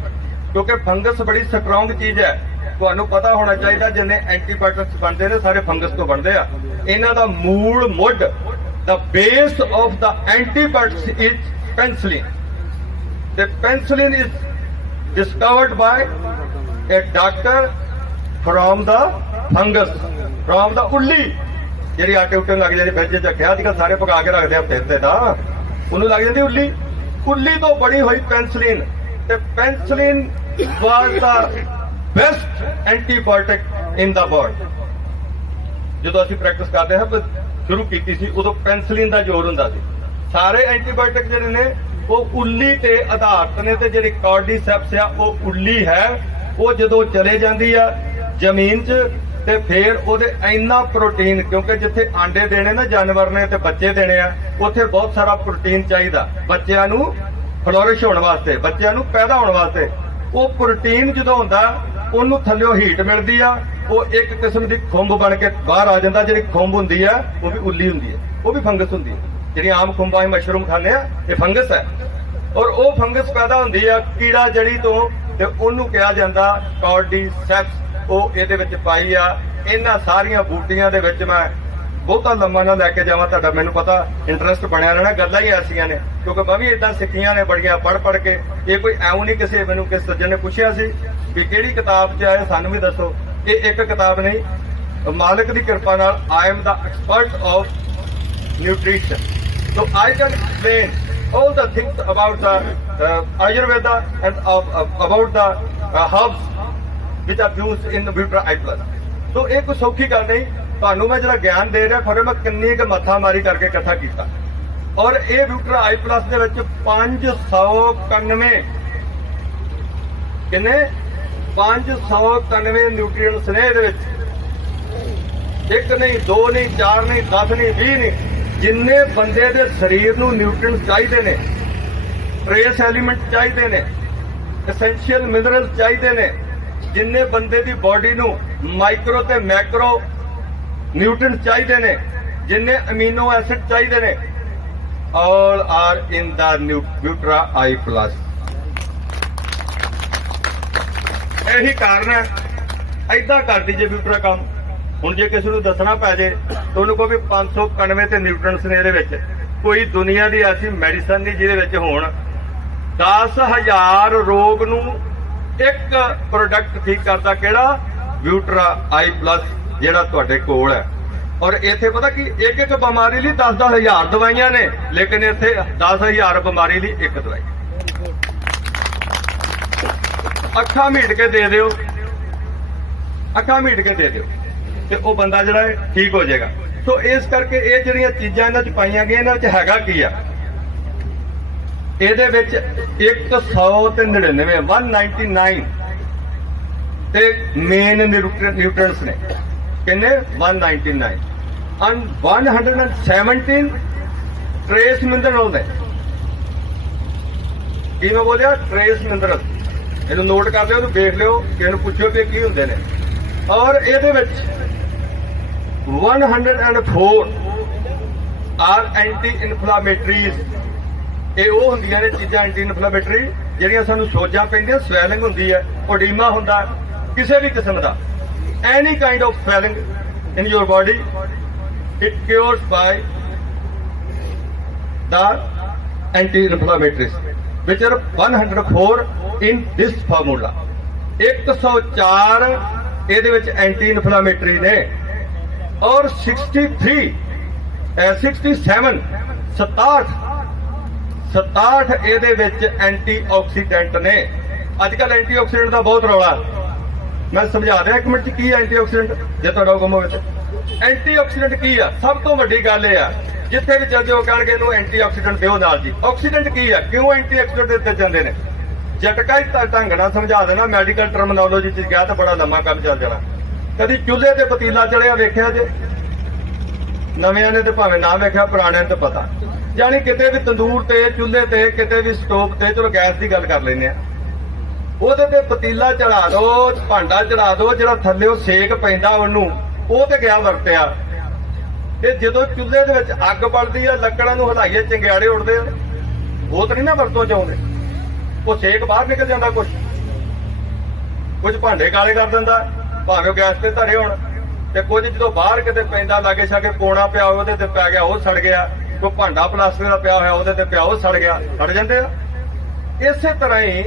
ਕਿਉਂਕਿ ਫੰਗਸ ਬੜੀ ਸਟਰੋਂਗ ਚੀਜ਼ ਹੈ। ਤੁਹਾਨੂੰ ਪਤਾ ਹੋਣਾ ਚਾਹੀਦਾ ਜਿੰਨੇ ਐਂਟੀਬਾਇਓਟਿਕਸ ਬਣਦੇ ਨੇ ਸਾਰੇ ਫੰਗਸ ਤੋਂ ਬਣਦੇ ਆ। ਇਹਨਾਂ ਦਾ ਮੂਲ ਮੁੱਢ, the base of the antibiotics is penicillin. ਤੇ penicillin is discovered by a doctor from the fungus, from the ਉੱਲੀ ਜਿਹੜੀ ਆਟੇ ਉੱਤੇ ਲੱਗ ਜਾਂਦੀ, ਫ੍ਰਿਜ 'ਚ ਰੱਖਿਆ ਅੱਜ ਕੱਲ੍ਹ ਸਾਰੇ ਪਕਾ ਕੇ ਰੱਖਦੇ ਆ ਫਿਰ ਤੇ ਤਾਂ ਉਹਨੂੰ ਲੱਗ ਜਾਂਦੀ ਉੱਲੀ। ਉੱਲੀ ਤੋਂ ਬਣੀ ਹੋਈ ਪੈਨਸਿਲਿਨ। ਤੇ ਪੈਨਸਿਲਿਨ ਵਾਸ ਦਾ best antibiotic in the world. ਜਦੋਂ ਅਸੀਂ ਪ੍ਰੈਕਟਿਸ ਕਰਦੇ ਹਾਂ ਸ਼ੁਰੂ ਕੀਤੀ ਸੀ, ਉਦੋਂ ਪੈਨਸਿਲਿਨ ਦਾ ਜ਼ੋਰ ਹੁੰਦਾ ਸੀ। ਸਾਰੇ ਐਂਟੀਬਾਇਓਟਿਕ ਜਿਹੜੇ ਨੇ ਉਹ ਉੱਲੀ ਤੇ ਆਧਾਰਿਤ ਨੇ, ਤੇ ਜਿਹੜੀ ਕਾਰਡੀਸੈਪਸ ਆ ਉਹ ਉੱਲੀ ਹੈ। ਉਹ ਜਦੋਂ ਚਲੇ ਜਾਂਦੀ ਆ ਜ਼ਮੀਨ 'ਚ ਤੇ ਫਿਰ ਉਹਦੇ ਇੰਨਾ ਪ੍ਰੋਟੀਨ, ਕਿਉਂਕਿ ਜਿੱਥੇ ਆਂਡੇ ਦੇਣੇ ਨਾ ਜਾਨਵਰ ਨੇ ਤੇ ਬੱਚੇ ਦੇਣੇ ਆ, ਉੱਥੇ ਬਹੁਤ ਸਾਰਾ ਪ੍ਰੋਟੀਨ ਚਾਹੀਦਾ ਬੱਚਿਆਂ ਨੂੰ ਫਲੋਰਿਸ਼ ਹੋਣ ਵਾਸਤੇ, ਬੱਚਿਆਂ ਨੂੰ ਪੈਦਾ ਹੋਣ ਵਾਸਤੇ। ਉਹ ਪ੍ਰੋਟੀਨ ਜਦੋਂ ਹੁੰਦਾ ਉਹਨੂੰ ਥੱਲਿਓਂ ਹੀਟ ਮਿਲਦੀ ਆ, ਉਹ ਇੱਕ ਕਿਸਮ ਦੀ ਖੁੰਬ ਬਣ ਕੇ ਬਾਹਰ ਆ ਜਾਂਦਾ। ਜਿਹੜੀ ਖੁੰਬ ਹੁੰਦੀ ਆ ਉਹ ਵੀ ਉੱਲੀ ਹੁੰਦੀ ਹੈ, ਉਹ ਵੀ ਫੰਗਸ ਹੁੰਦੀ ਹੈ। ਜਿਹੜੀ ਆਮ ਖੁੰਬਾਂ ਅਸੀਂ ਮਸ਼ਰੂਮ ਖਾਂਦੇ ਆ, ਇਹ ਫੰਗਸ ਹੈ। ਔਰ ਉਹ ਫੰਗਸ ਪੈਦਾ ਹੁੰਦੀ ਆ ਕੀੜਾ ਜੜੀ ਤੋਂ, ਤੇ ਉਹਨੂੰ ਕਿਹਾ ਜਾਂਦਾ ਕਾਰਡੀਸੈਪਸ। ਉਹ ਇਹਦੇ ਵਿੱਚ ਪਾਈ ਆ। ਇਹਨਾਂ ਸਾਰੀਆਂ ਬੂਟੀਆਂ ਦੇ ਵਿੱਚ ਮੈਂ ਬਹੁਤਾ ਲੰਮਾ ਨਾ ਲੈ ਕੇ ਜਾਵਾਂ, ਤੁਹਾਡਾ ਮੈਨੂੰ ਪਤਾ ਇੰਟਰਸਟ ਬਣਿਆ ਰਹਿਣਾ, ਗੱਲਾਂ ਹੀ ਐਸੀਆਂ ਨੇ, ਕਿਉਂਕਿ ਮੈਂ ਵੀ ਇਦਾਂ ਸਿੱਖੀਆਂ ਨੇ ਬੜੀਆਂ ਪੜ੍ਹ ਕੇ। ਇਹ ਕੋਈ ਐਉਂ ਨਹੀਂ ਮੈਨੂੰ ਕਿਸੇ ਸੱਜਣ ਨੇ ਪੁੱਛਿਆ ਸੀ ਵੀ ਕਿਹੜੀ ਕਿਤਾਬ 'ਚ ਆਏ, ਸਾਨੂੰ ਵੀ ਦੱਸੋ। ਇਹ ਇੱਕ ਕਿਤਾਬ ਨਹੀਂ, ਮਾਲਕ ਦੀ ਕਿਰਪਾ ਨਾਲ I am the expert of nutrition, so I can explain all the things about the Ayurveda and about the herbs which are used in Vitra I Plus. So ਇਹ ਕੋਈ ਸੌਖੀ ਗੱਲ ਨਹੀਂ। ਤੁਹਾਨੂੰ ਮੈਂ ਜਿਹੜਾ ਗਿਆਨ ਦੇ ਰਿਹਾ, ਖਰੇ ਮੈਂ ਕਿੰਨੀ ਕੁ ਮੱਥਾ ਮਾਰੀ ਕਰਕੇ ਇਕੱਠਾ ਕੀਤਾ। ਔਰ ਇਹ ਵਿਟਰਾ ਆਈ ਪਲਸ ਦੇ ਵਿੱਚ 591 ਕਿੰਨੇ 591 ਨਿਊਟ੍ਰੀਐਂਟਸ ਨੇ ਇਹਦੇ ਵਿੱਚ। ਇੱਕ ਨਹੀਂ, ਦੋ ਨਹੀਂ, ਚਾਰ ਨਹੀਂ, 10 ਨਹੀਂ, 20 ਨਹੀਂ, ਜਿੰਨੇ ਬੰਦੇ ਦੇ ਸਰੀਰ ਨੂੰ ਨਿਊਟ੍ਰੀਐਂਟਸ ਚਾਹੀਦੇ ਨੇ, ਟ੍ਰੇਸ ਐਲੀਮੈਂਟ ਚਾਹੀਦੇ ਨੇ, ਐਸੈਂਸ਼ੀਅਲ ਮਿਨਰਲ ਚਾਹੀਦੇ ਨੇ, ਜਿੰਨੇ ਬੰਦੇ ਦੀ ਬਾਡੀ ਨੂੰ ਮਾਈਕਰੋ ਤੇ ਮੈਕਰੋ ਨਿਊਟ੍ਰੀਐਂਟਸ ਚਾਹੀਦੇ ਨੇ, ਜਿੰਨੇ ਅਮੀਨੋ ਐਸਿਡ ਚਾਹੀਦੇ ਨੇ, all are in the Nutra I Plus। ਇਹੀ ਕਾਰਨ ਹੈ, ਏਦਾਂ ਕਰਦੀ ਜੇ ਵਿਊਟਰਾ ਕੰਮ। ਹੁਣ ਜੇ ਕਿਸੇ ਨੂੰ ਦੱਸਣਾ ਪੈ ਜੇ ਤਾਂ ਉਹਨੂੰ ਕਹੋ ਵੀ 591 ਤੇ ਨਿਊਟ੍ਰੈਂਟਸ ਨੇ ਇਹਦੇ ਵਿੱਚ। ਕੋਈ ਦੁਨੀਆ ਦੀ ਐਸੀ ਮੈਡੀਸਨ ਨਹੀਂ ਜਿਹਦੇ ਵਿੱਚ ਹੋਣ 10,000 ਰੋਗ ਨੂੰ ਇੱਕ ਪ੍ਰੋਡਕਟ ਠੀਕ ਕਰਦਾ। ਕਿਹੜਾ? ਵਿਊਟਰਾ ਆਈ ਪਲੱਸ, ਜਿਹੜਾ ਤੁਹਾਡੇ ਕੋਲ ਹੈ। ਔਰ ਇੱਥੇ ਪਤਾ ਕੀ, ਇੱਕ ਇੱਕ ਬਿਮਾਰੀ ਲਈ 10,000 ਦਵਾਈਆਂ ਨੇ, ਲੇਕਿਨ ਇੱਥੇ 10,000 ਬਿਮਾਰੀ ਲਈ ਇੱਕ ਦਵਾਈ। ਅੱਖਾਂ ਮੀਟ ਕੇ ਦੇ ਦਿਓ, ਅੱਖਾਂ ਮੀਟ ਕੇ ਦੇ ਦਿਓ ਤੇ ਉਹ ਬੰਦਾ ਜਿਹੜਾ ਹੈ ਠੀਕ ਹੋ ਜਾਏਗਾ। ਸੋ ਇਸ ਕਰਕੇ ਇਹ ਜਿਹੜੀਆਂ ਚੀਜ਼ਾਂ ਇਹਨਾਂ 'ਚ ਪਾਈਆਂ ਗਈਆਂ, ਇਹਨਾਂ 'ਚ ਹੈਗਾ ਕੀ ਆ? ਇਹਦੇ ਵਿੱਚ 199 199 ਤੇ ਮੇਨ ਨਿਊਟ੍ਰੀਐਂਟਸ ਨੇ। ਕਿੰਨੇ? 199 and 117 ट्रेस मिनरल ने। की मैं बोलिया? Trace mineral. ਇਹਨੂੰ ਨੋਟ ਕਰ ਲਿਓ, ਇਹਨੂੰ ਦੇਖ ਲਿਓ, ਇਹਨੂੰ ਪੁੱਛਿਓ ਕਿ ਕੀ ਹੁੰਦੇ ਨੇ। ਔਰ ਇਹਦੇ ਵਿੱਚ 104 ਆਰ ਐਂਟੀ ਇਨਫਲਾਮੇਟਰੀਜ਼। ਇਹ ਉਹ ਹੁੰਦੀਆਂ ਨੇ ਚੀਜ਼ਾਂ ਐਂਟੀ ਇਨਫਲਾਮੇਟਰੀ ਜਿਹੜੀਆਂ ਸਾਨੂੰ ਸੋਜਾਂ ਪੈਂਦੀਆਂ, ਸਵੈਲਿੰਗ ਹੁੰਦੀ ਹੈ, ਓਡੀਮਾ ਹੁੰਦਾ ਕਿਸੇ ਵੀ ਕਿਸਮ ਦਾ, any kind of swelling in your body, it cures by the anti-inflammatories, which are 104 in this formula। 104 ਇਹਦੇ ਵਿੱਚ ਐਂਟੀ ਇਨਫਲਾਮੇਟਰੀ ਨੇ ਔਰ 67 ਇਹਦੇ ਵਿੱਚ ਐਂਟੀਆਕਸੀਡੈਂਟ ਨੇ। ਅੱਜ ਕੱਲ ਐਂਟੀਆਕਸੀਡੈਂਟ ਦਾ ਬਹੁਤ ਰੌਲਾ। मैं समझा दिया एक मिनट की एंटीऑक्सीडेंट, जे तुहाडा हुकम होवे ते। एंटीऑक्सीडेंट की आ? सब तो वड्डी गल ये आ, जिथे भी चल जाओ कहणगे इहनूं एंटीऑक्सीडेंट दिओ नाल जी। ऑक्सीडेंट की आ? क्यों एंटीऑक्सीडेंट दित्ते जांदे ने? झटका ही ढंग नाल समझा देना, मैडिकल टर्मिनोलॉजी च गया तो बड़ा लंबा काम चल जाना। कदी चूल्हे ते पतीला चढ़िया वेखिया जे? नविਆਂ ने तो भावें ना वेखिया, पुराणिਆਂ ने तो पता। यानी किते भी तंदूर ते, चूल्हे ते, किते भी स्टोव ते, चलो गैस की गल कर लैंदे आ, ਉਹਦੇ ਤੇ ਪਤੀਲਾ ਚੜਾ ਦੋ, ਭਾਂਡਾ ਚੜਾ ਦੋ, ਜਿਹੜਾ ਥੱਲੇ ਉਹ ਸੇਕ ਪੈਂਦਾ ਉਹਨੂੰ, ਉਹ ਤੇ ਗਿਆ ਵਰਤਿਆ। ਤੇ ਜਦੋਂ ਚੁੱਲ੍ਹੇ ਦੇ ਵਿੱਚ ਅੱਗ ਬਲਦੀ ਆ, ਲੱਕੜਾਂ ਨੂੰ ਹਿਲਾਈਏ, ਚੰਗਿਆੜੇ ਉੱਡਦੇ ਆ, ਉਹ ਤਾਂ ਨਹੀਂ ਨਾ ਵਰਤੋਂ ਚਾਹੁੰਦੇ। ਉਹ ਸੇਕ ਬਾਹਰ ਨਿਕਲ ਜਾਂਦਾ, ਕੁਝ ਭਾਂਡੇ ਕਾਲੇ ਕਰ ਦਿੰਦਾ, ਭਾਵੇਂ ਗੈਸ ਤੇ ਧਰੇ ਹੋਣ, ਤੇ ਕੁਝ ਜਦੋਂ ਬਾਹਰ ਕਿਤੇ ਪੈਂਦਾ, ਲਾਗੇ ਛਾਗੇ ਪੋਣਾ ਪਿਆ ਉਹਦੇ ਤੇ ਪੈ ਗਿਆ, ਉਹ ਸੜ ਗਿਆ। ਕੋਈ ਭਾਂਡਾ ਪਲਾਸਟਿਕ ਦਾ ਪਿਆ ਹੋਇਆ ਉਹਦੇ ਤੇ ਪਿਆ, ਉਹ ਸੜ ਗਿਆ। ਸੜ ਜਾਂਦੇ ਆ। ਇਸੇ ਤਰ੍ਹਾਂ ਹੀ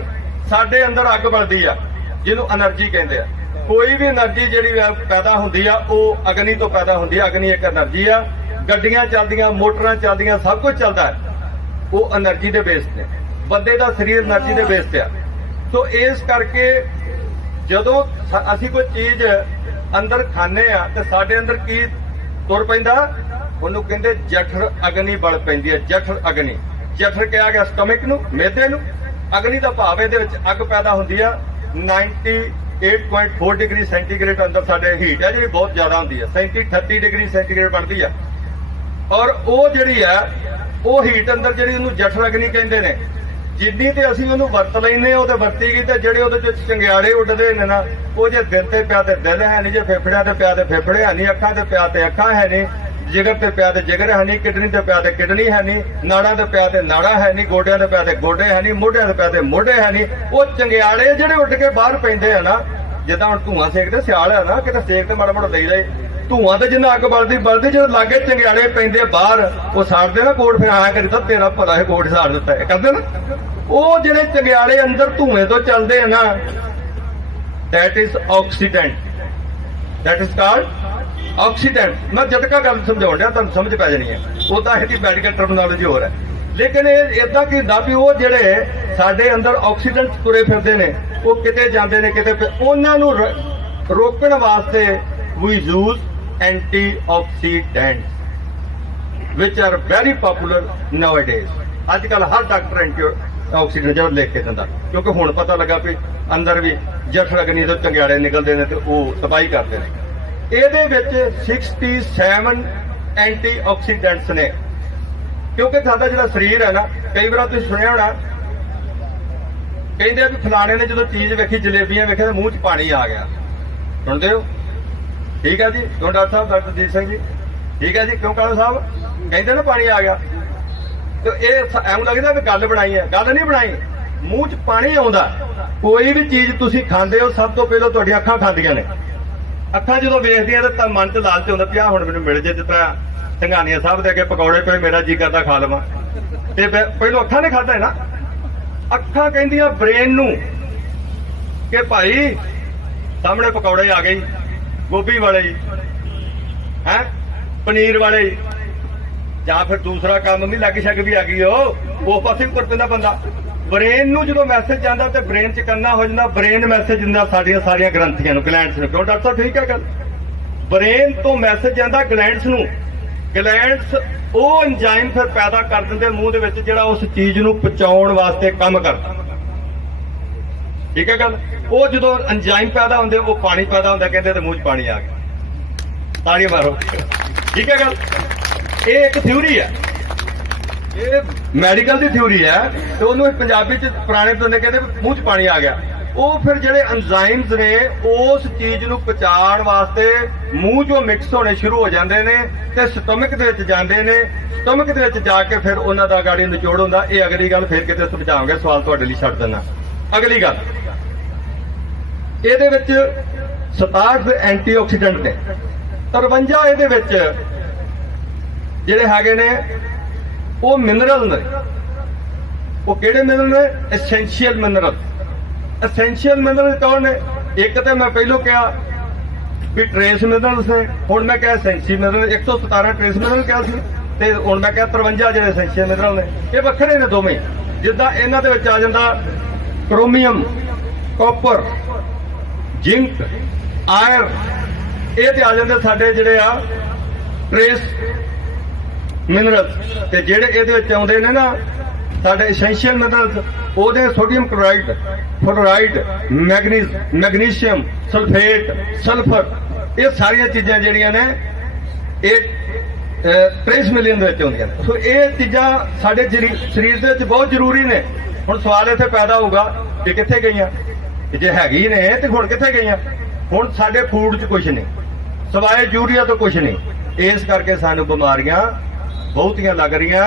ਸਾਡੇ ਅੰਦਰ ਅੱਗ ਬਲਦੀ ਆ, ਜਿਹਨੂੰ એનર્ਜੀ ਕਹਿੰਦੇ ਆ। ਕੋਈ ਵੀ એનર્ਜੀ ਜਿਹੜੀ ਪੈਦਾ ਹੁੰਦੀ ਆ, ਉਹ ਅਗਨੀ ਤੋਂ ਪੈਦਾ ਹੁੰਦੀ ਆ। ਅਗਨੀ ਇੱਕ એનર્ਜੀ ਆ। ਗੱਡੀਆਂ ਚੱਲਦੀਆਂ, ਮੋਟਰਾਂ ਚੱਲਦੀਆਂ, ਸਭ ਕੁਝ ਚੱਲਦਾ ਹੈ, ਉਹ એનર્ਜੀ ਦੇ ਬੇਸ ਤੇ। ਬੰਦੇ ਦਾ ਸਰੀਰ એનર્ਜੀ ਦੇ ਬੇਸ ਤੇ ਆ। ਸੋ ਇਸ ਕਰਕੇ ਜਦੋਂ ਅਸੀਂ ਕੋਈ ਚੀਜ਼ ਅੰਦਰ ਖਾਂਦੇ ਆ ਤੇ ਸਾਡੇ ਅੰਦਰ ਕੀ ਤੁਰ ਪੈਂਦਾ? ਉਹਨੂੰ ਕਹਿੰਦੇ ਜਠਰ ਅਗਨੀ ਬਲ ਪੈਂਦੀ ਹੈ। ਜਠਰ ਅਗਨੀ, ਜਠਰ ਕਿਹਾ ਗਿਆ ਸਟਮਕ ਨੂੰ, ਮਿਹਦੇ ਨੂੰ। ਅਗਨੀ ਦਾ ਭਾਵ ਇਹਦੇ ਵਿੱਚ ਅੱਗ ਪੈਦਾ ਹੁੰਦੀ ਆ। 98.4 ਡਿਗਰੀ ਸੈਂਟੀਗ੍ਰੇਡ ਅੰਦਰ ਸਾਡੇ ਹੀਟ ਹੈ, ਜਿਹੜੀ ਬਹੁਤ ਜ਼ਿਆਦਾ ਹੁੰਦੀ ਹੈ। 37-38 ਡਿਗਰੀ ਸੈਂਟੀਗ੍ਰੇਡ ਬਣਦੀ ਆ। ਔਰ ਉਹ ਜਿਹੜੀ ਆ, ਉਹ ਹੀਟ ਅੰਦਰ ਜਿਹੜੀ ਉਹਨੂੰ ਜਠਰ ਅਗਨੀ ਕਹਿੰਦੇ ਨੇ। ਜਿੰਨੀ ਤੇ ਅਸੀਂ ਉਹਨੂੰ ਵਰਤ ਲੈਂਦੇ, ਉਹ ਤੇ ਵਰਤੀ ਗਈ, ਤੇ ਜਿਹੜੇ ਉਹਦੇ ਵਿੱਚ ਚੰਗਿਆੜੇ ਉੱਡਦੇ ਨੇ ਨਾ, ਉਹ ਜੇ ਦਿਲ ਤੇ ਪਿਆ ਤੇ ਦਿਲ ਹੈ ਨਹੀਂ, ਜੇ ਫੇਫੜਿਆਂ ਤੇ ਪਿਆ ਤੇ ਫੇਫੜੇ ਹੈ ਨਹੀਂ, ਅੱਖਾਂ ਤੇ ਪਿਆ ਤੇ ਅੱਖਾਂ ਹੈ ਨਹੀਂ, ਜਿਗਰ ਤੇ ਪਿਆ ਤੇ ਜਿਗਰ ਹੈ ਨਹੀਂ, ਕਿਡਨੀ ਤੇ ਪਿਆ ਤੇ ਕਿਡਨੀ ਹੈ ਨਹੀਂ, ਨਾੜਾਂ ਤੇ ਪਿਆ ਤੇ ਨਾੜਾਂ ਹੈ ਨਹੀਂ, ਗੋਡਿਆਂ ਤੇ ਪਿਆ ਤੇ ਗੋਡੇ ਹੈ ਨਹੀਂ, ਮੋਢਿਆਂ ਤੇ ਪਿਆ ਤੇ ਮੋਢੇ ਹੈ ਨਹੀਂ। ਉਹ ਚੰਗਿਆੜੇ ਜਿਹੜੇ ਉੱਡ ਕੇ ਬਾਹਰ ਪੈਂਦੇ ਆ ਨਾ, ਜਿੱਦਾਂ ਹੁਣ ਧੂਆਂ ਸੇਕਦੇ, ਸਿਆਲ ਆ ਨਾ, ਕਿਤੇ ਸੇਕ ਤੇ ਮਾੜਾ ਮਾੜਾ ਲਈ ਜਾਏ, ਧੂਆਂ ਤੇ ਜਿੰਨਾ ਅੱਗ ਬਲਦੀ ਜਦੋਂ ਲਾਗੇ ਚੰਗਿਆੜੇ ਪੈਂਦੇ ਬਾਹਰ, ਉਹ ਸਾੜਦੇ ਨਾ ਕੋਟ, ਫਿਰ ਆਇਆ ਕਰੀ ਤਾਂ ਤੇਰਾ ਭਲਾ ਹੈ ਕੋਟ ਸਾੜ ਦਿੱਤਾ ਹੈ, ਕਰਦੇ ਨਾ। ਉਹ ਜਿਹੜੇ ਚੰਗਿਆੜੇ ਅੰਦਰ ਧੂਏ ਤੋਂ ਚੱਲਦੇ ਆ ਨਾ, that is oxidant, that is called oxidant। ਮੈਂ ਜਟਕਾ ਗੱਲ ਸਮਝਾਉਣ ਡਿਆ, ਤੁਹਾਨੂੰ ਸਮਝ ਪੈ ਜਾਣੀ ਹੈ। ਉਦਾਂ ਇਹਦੀ ਮੈਡੀਕਲ ਟਰਮੀਨੋਲੋਜੀ ਹੋਰ ਹੈ, ਲੇਕਿਨ ਇਹ ਇਦਾਂ ਕੀ ਹੁੰਦਾ ਵੀ ਉਹ ਜਿਹੜੇ ਸਾਡੇ ਅੰਦਰ ਆਕਸੀਡੈਂਟਸ ਤੁਰੇ ਫਿਰਦੇ ਨੇ, ਉਹ ਕਿਤੇ ਜਾਂਦੇ ਨੇ ਕਿਤੇ, ਉਹਨਾਂ ਨੂੰ ਰੋਕਣ ਵਾਸਤੇ we use antioxidants which are very popular nowadays। ਅੱਜ ਕੱਲ ਹਰ ਡਾਕਟਰ ਐਂਟੀਆਕਸੀਡੈਂਟ ਜਿਹੜਾ ਲਿਖ ਕੇ ਦਿੰਦਾ, ਕਿਉਂਕਿ ਹੁਣ ਪਤਾ ਲੱਗਾ ਵੀ ਅੰਦਰ ਵੀ ਜਠਰ ਅਗਨੀ ਤੋਂ ਚੰਗਿਆੜੇ ਨਿਕਲਦੇ ਨੇ ਤੇ ਉਹ ਤਬਾਹੀ ਕਰਦੇ ਨੇ। ਇਹਦੇ ਵਿੱਚ 67 ਐਂਟੀਆਕਸੀਡੈਂਟਸ ਨੇ। ਕਿਉਂਕਿ ਸਾਡਾ ਜਿਹੜਾ ਸਰੀਰ ਹੈ ਨਾ, ਕਈ ਵਾਰ ਤੁਸੀਂ ਸੁਣਿਆ ਹੋਣਾ, ਕਹਿੰਦੇ ਆ ਵੀ ਫਲਾਣੇ ਨੇ ਜਦੋਂ ਚੀਜ਼ ਵੇਖੀ, ਜਲੇਬੀਆਂ ਵੇਖੇ ਤਾਂ ਮੂੰਹ 'ਚ ਪਾਣੀ ਆ ਗਿਆ। ਸੁਣਦੇ ਹੋ? ਠੀਕ ਹੈ ਜੀ, ਕਿਉਂ ਡਾਕਟਰ ਸਾਹਿਬ, ਡਾਕਟਰ ਜੀਤ ਸਿੰਘ ਜੀ? ਠੀਕ ਹੈ ਜੀ, ਕਿਉਂ ਕਾਲਾ ਸਾਹਿਬ ਕਹਿੰਦੇ ਨਾ ਪਾਣੀ ਆ ਗਿਆ? ਤੇ ਇਹ ਐਵੇਂ ਲੱਗਦਾ ਵੀ ਗੱਲ ਬਣਾਈ ਹੈ। ਗੱਲ ਨਹੀਂ ਬਣਾਈ, ਮੂੰਹ 'ਚ ਪਾਣੀ ਆਉਂਦਾ। ਕੋਈ ਵੀ ਚੀਜ਼ ਤੁਸੀਂ ਖਾਂਦੇ ਹੋ, ਸਭ ਤੋਂ ਪਹਿਲਾਂ ਤੁਹਾਡੀਆਂ ਅੱਖਾਂ ਖਾਂਦੀਆਂ ਨੇ। ਅੱਖਾਂ ਜਦੋਂ ਵੇਖਦੀਆਂ ਤਾਂ ਮਨ 'ਚ ਲਾਲਚ ਹੁੰਦਾ ਪਿਆ, ਹੁਣ ਮੈਨੂੰ ਮਿਲ ਜੇ। ਜਿਸ ਤਰ੍ਹਾਂ ਸਿੰਘਾਨੀਆ ਸਾਹਿਬ ਦੇ ਅੱਗੇ ਪਕੌੜੇ ਪਏ, ਮੇਰਾ ਜੀ ਕਰਦਾ ਖਾ ਲਵਾਂ। ਤੇ ਪਹਿਲਾਂ ਅੱਖਾਂ ਨੇ ਖਾਧਾ ਹੈ ਨਾ। ਅੱਖਾਂ ਕਹਿੰਦੀਆਂ ਬ੍ਰੇਨ ਨੂੰ ਕਿ ਭਾਈ ਸਾਹਮਣੇ ਪਕੌੜੇ ਆ ਗਏ, ਗੋਭੀ ਵਾਲੇ ਹੈ, ਪਨੀਰ ਵਾਲੇ, ਜਾਂ ਫਿਰ ਦੂਸਰਾ ਕੰਮ ਵੀ ਲੱਗ ਸ਼ੱਕ ਵੀ ਆ ਗਈ, ਉਹ ਪਾਸੇ ਵੀ ਤੁਰ ਪੈਂਦਾ ਬੰਦਾ। ਬ੍ਰੇਨ ਨੂੰ ਜਦੋਂ ਮੈਸੇਜ ਜਾਂਦਾ ਤੇ ਬ੍ਰੇਨ 'ਚ ਕੰਨਾ ਹੋ ਜਾਂਦਾ। ਬ੍ਰੇਨ ਮੈਸੇਜ ਦਿੰਦਾ ਸਾਡੀਆਂ ਸਾਰੀਆਂ ਗ੍ਰੰਥੀਆਂ ਨੂੰ, ਗਲੈਂਡਸ ਨੂੰ। ਕਿਉਂ ਡਾਕਟਰ ਸਾਹਿਬ? ਠੀਕ ਹੈ ਗੱਲ। ਬ੍ਰੇਨ ਤੋਂ ਮੈਸੇਜ ਜਾਂਦਾ ਗਲੈਂਡਸ ਨੂੰ। ਗਲੈਂਡਸ ਉਹ ਐਂਜ਼ਾਈਮ ਫਿਰ ਪੈਦਾ ਕਰ ਦਿੰਦੇ ਮੂੰਹ ਦੇ ਵਿੱਚ, ਜਿਹੜਾ ਉਸ ਚੀਜ਼ ਨੂੰ ਪਚਾਉਣ ਵਾਸਤੇ ਕੰਮ ਕਰਦਾ। ਠੀਕ ਹੈ ਗੱਲ। ਉਹ ਜਦੋਂ ਐਂਜ਼ਾਈਮ ਪੈਦਾ ਹੁੰਦੇ, ਉਹ ਪਾਣੀ ਪੈਦਾ ਹੁੰਦਾ, ਕਹਿੰਦੇ ਤੇ ਮੂੰਹ 'ਚ ਪਾਣੀ ਆ ਗਿਆ। ਤਾੜੀਆਂ ਮਾਰੋ। ਠੀਕ ਹੈ ਗੱਲ। ਇਹ ਇੱਕ ਥਿਊਰੀ ਹੈ, ਇਹ ਮੈਡੀਕਲ ਦੀ ਥਿਊਰੀ ਹੈ, ਤੇ ਉਹਨੂੰ ਪੰਜਾਬੀ 'ਚ ਪੁਰਾਣੇ ਤੋਂ ਕਹਿੰਦੇ ਮੂੰਹ 'ਚ ਪਾਣੀ ਆ ਗਿਆ। ਉਹ ਫਿਰ ਜਿਹੜੇ ਐਂਜ਼ਾਈਮਸ ਨੇ ਉਸ ਚੀਜ਼ ਨੂੰ ਪਚਾਉਣ ਵਾਸਤੇ ਮੂੰਹ 'ਚੋਂ ਮਿਕਸ ਹੋਣੇ ਸ਼ੁਰੂ ਹੋ ਜਾਂਦੇ ਨੇ ਤੇ ਸਟਮਕ ਦੇ ਵਿੱਚ ਜਾਂਦੇ ਨੇ। ਸਟਮਕ ਦੇ ਵਿੱਚ ਜਾ ਕੇ ਫਿਰ ਉਹਨਾਂ ਦਾ ਗਾੜੀ ਨਿਚੋੜ ਹੁੰਦਾ। ਇਹ ਅਗਲੀ ਗੱਲ ਫਿਰ ਕਿਤੇ ਸਮਝਾਵਾਂਗੇ, ਸਵਾਲ ਤੁਹਾਡੇ ਲਈ ਛੱਡ ਦਿੰਦਾ। ਅਗਲੀ ਗੱਲ, ਇਹਦੇ ਵਿੱਚ 67 ਐਂਟੀਆਕਸੀਡੈਂਟ ਨੇ, 53 ਇਹਦੇ ਵਿੱਚ ਜਿਹੜੇ ਹੈਗੇ ਨੇ ਉਹ ਮਿਨਰਲ ਨੇ। ਉਹ ਕਿਹੜੇ ਮਿਨਰਲ ਨੇ? Essential mineral. ਐਸੈਂਸ਼ੀਅਲ ਮਿਨਰਲ ਕੌਣ ਨੇ? ਇੱਕ ਤੇ ਮੈਂ ਪਹਿਲੋਂ ਕਿਹਾ ਵੀ ਟ੍ਰੇਸ ਮਿਨਰਲਸ ਨੇ, ਹੁਣ ਮੈਂ ਕਿਹਾ ਐਸੈਂਸ਼ੀਅਲ ਮਿਨਰਲ। 117 ਟ੍ਰੇਸ ਮਿਨਰਲ ਕਿਹਾ ਸੀ, ਤੇ ਹੁਣ ਮੈਂ ਕਿਹਾ 53 ਜਿਹੜੇ ਐਸੈਂਸ਼ੀਅਲ ਮਿਨਰਲ ਨੇ। ਇਹ ਵੱਖਰੇ ਨੇ ਦੋਵੇਂ। ਜਿੱਦਾਂ ਇਹਨਾਂ ਦੇ ਵਿੱਚ ਆ ਜਾਂਦਾ ਕ੍ਰੋਮੀਅਮ, ਕਾਪਰ, ਜ਼ਿੰਕ, ਆਇਰਨ, ਇਹ ਤੇ ਆ ਜਾਂਦੇ ਸਾਡੇ ਜਿਹੜੇ ਆ ਟ੍ਰੇਸ ਮਿਨਰਲਸ। ਤੇ ਜਿਹੜੇ ਇਹਦੇ ਵਿੱਚ ਆਉਂਦੇ ਨੇ ਨਾ ਸਾਡੇ ਐਸੈਂਸ਼ੀਅਲ ਮਿਨਰਲਸ, ਉਹਦੇ sodium chloride, fluoride, magnesium, sulphate, sulphur, ਇਹ ਸਾਰੀਆਂ ਚੀਜ਼ਾਂ ਜਿਹੜੀਆਂ ਨੇ ਇਹ ਟ੍ਰੇਸ ਮਿਲੀਅਨ ਦੇ ਵਿੱਚ ਆਉਂਦੀਆਂ ਨੇ। ਸੋ ਇਹ ਚੀਜ਼ਾਂ ਸਾਡੇ ਸਰੀਰ ਦੇ ਵਿੱਚ ਬਹੁਤ ਜ਼ਰੂਰੀ ਨੇ। ਹੁਣ ਸਵਾਲ ਇੱਥੇ ਪੈਦਾ ਹੋਊਗਾ ਕਿ ਕਿੱਥੇ ਗਈਆਂ? ਜੇ ਹੈਗੀ ਨੇ ਤੇ ਹੁਣ ਕਿੱਥੇ ਗਈਆਂ? ਹੁਣ ਸਾਡੇ ਫੂਡ 'ਚ ਕੁਝ ਨਹੀਂ, ਸਵਾਏ ਯੂਰੀਆ ਤੋਂ ਕੁਝ ਨਹੀਂ। ਇਸ ਕਰਕੇ ਸਾਨੂੰ ਬਿਮਾਰੀਆਂ ਬਹੁਤੀਆਂ ਲੱਗ ਰਹੀਆਂ।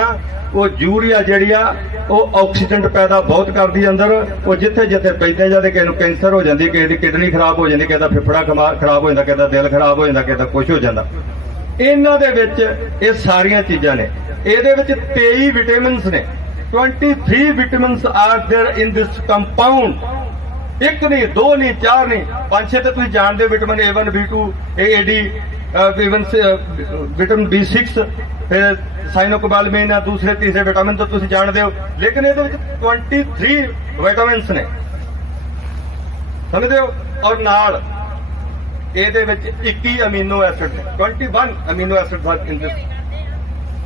ਉਹ ਯੂਰੀਆ ਜਿਹੜੀ ਆ ਉਹ ਆਕਸੀਡੈਂਟ ਪੈਦਾ ਬਹੁਤ ਕਰਦੀ ਅੰਦਰ। ਉਹ ਜਿੱਥੇ ਜਿੱਥੇ ਪੈਂਦੇ ਜਾਂਦੇ, ਕਿਸੇ ਨੂੰ ਕੈਂਸਰ ਹੋ ਜਾਂਦੀ, ਕਿਸੇ ਦੀ ਕਿਡਨੀ ਖਰਾਬ ਹੋ ਜਾਂਦੀ, ਕਿਸੇ ਦਾ ਫੇਫੜਾ ਖਰਾਬ ਹੋ ਜਾਂਦਾ, ਕਿਸੇ ਦਾ ਦਿਲ ਖਰਾਬ ਹੋ ਜਾਂਦਾ, ਕਿਸੇ ਦਾ ਕੁਝ ਹੋ ਜਾਂਦਾ। ਇਹਨਾਂ ਦੇ ਵਿੱਚ ਇਹ ਸਾਰੀਆਂ ਚੀਜ਼ਾਂ ਨੇ। ਇਹਦੇ ਵਿੱਚ 23 ਵਿਟਾਮਿਨਸ ਨੇ। 23 vitamins are there in this compound. ਇੱਕ ਨਹੀਂ, ਦੋ ਨਹੀਂ, ਚਾਰ ਨਹੀਂ, 5-6 ਤੇ ਤੁਸੀਂ ਜਾਣਦੇ। Vitamin A1, B2, AD, vitamin B6, ਫਿਰ ਸਾइनोकोबालमिन ਆ, ਦੂਸਰੇ ਤੀਸਰੇ ਵਿਟਾਮਿਨ ਤਾਂ ਤੁਸੀਂ ਜਾਣਦੇ ਹੋ। ਲੇਕਿਨ ਇਹਦੇ ਵਿੱਚ 23 ਵਿਟਾਮਿਨਸ ਨੇ, ਸਮਝਦੇ ਹੋ? ਔਰ ਨਾਲ ਇਹਦੇ ਵਿੱਚ 21 ਅਮੀਨੋ ਐਸਿਡ ਨੇ। 21 ਅਮੀਨੋ ਐਸਿਡ ਇਨ ਦਿਸ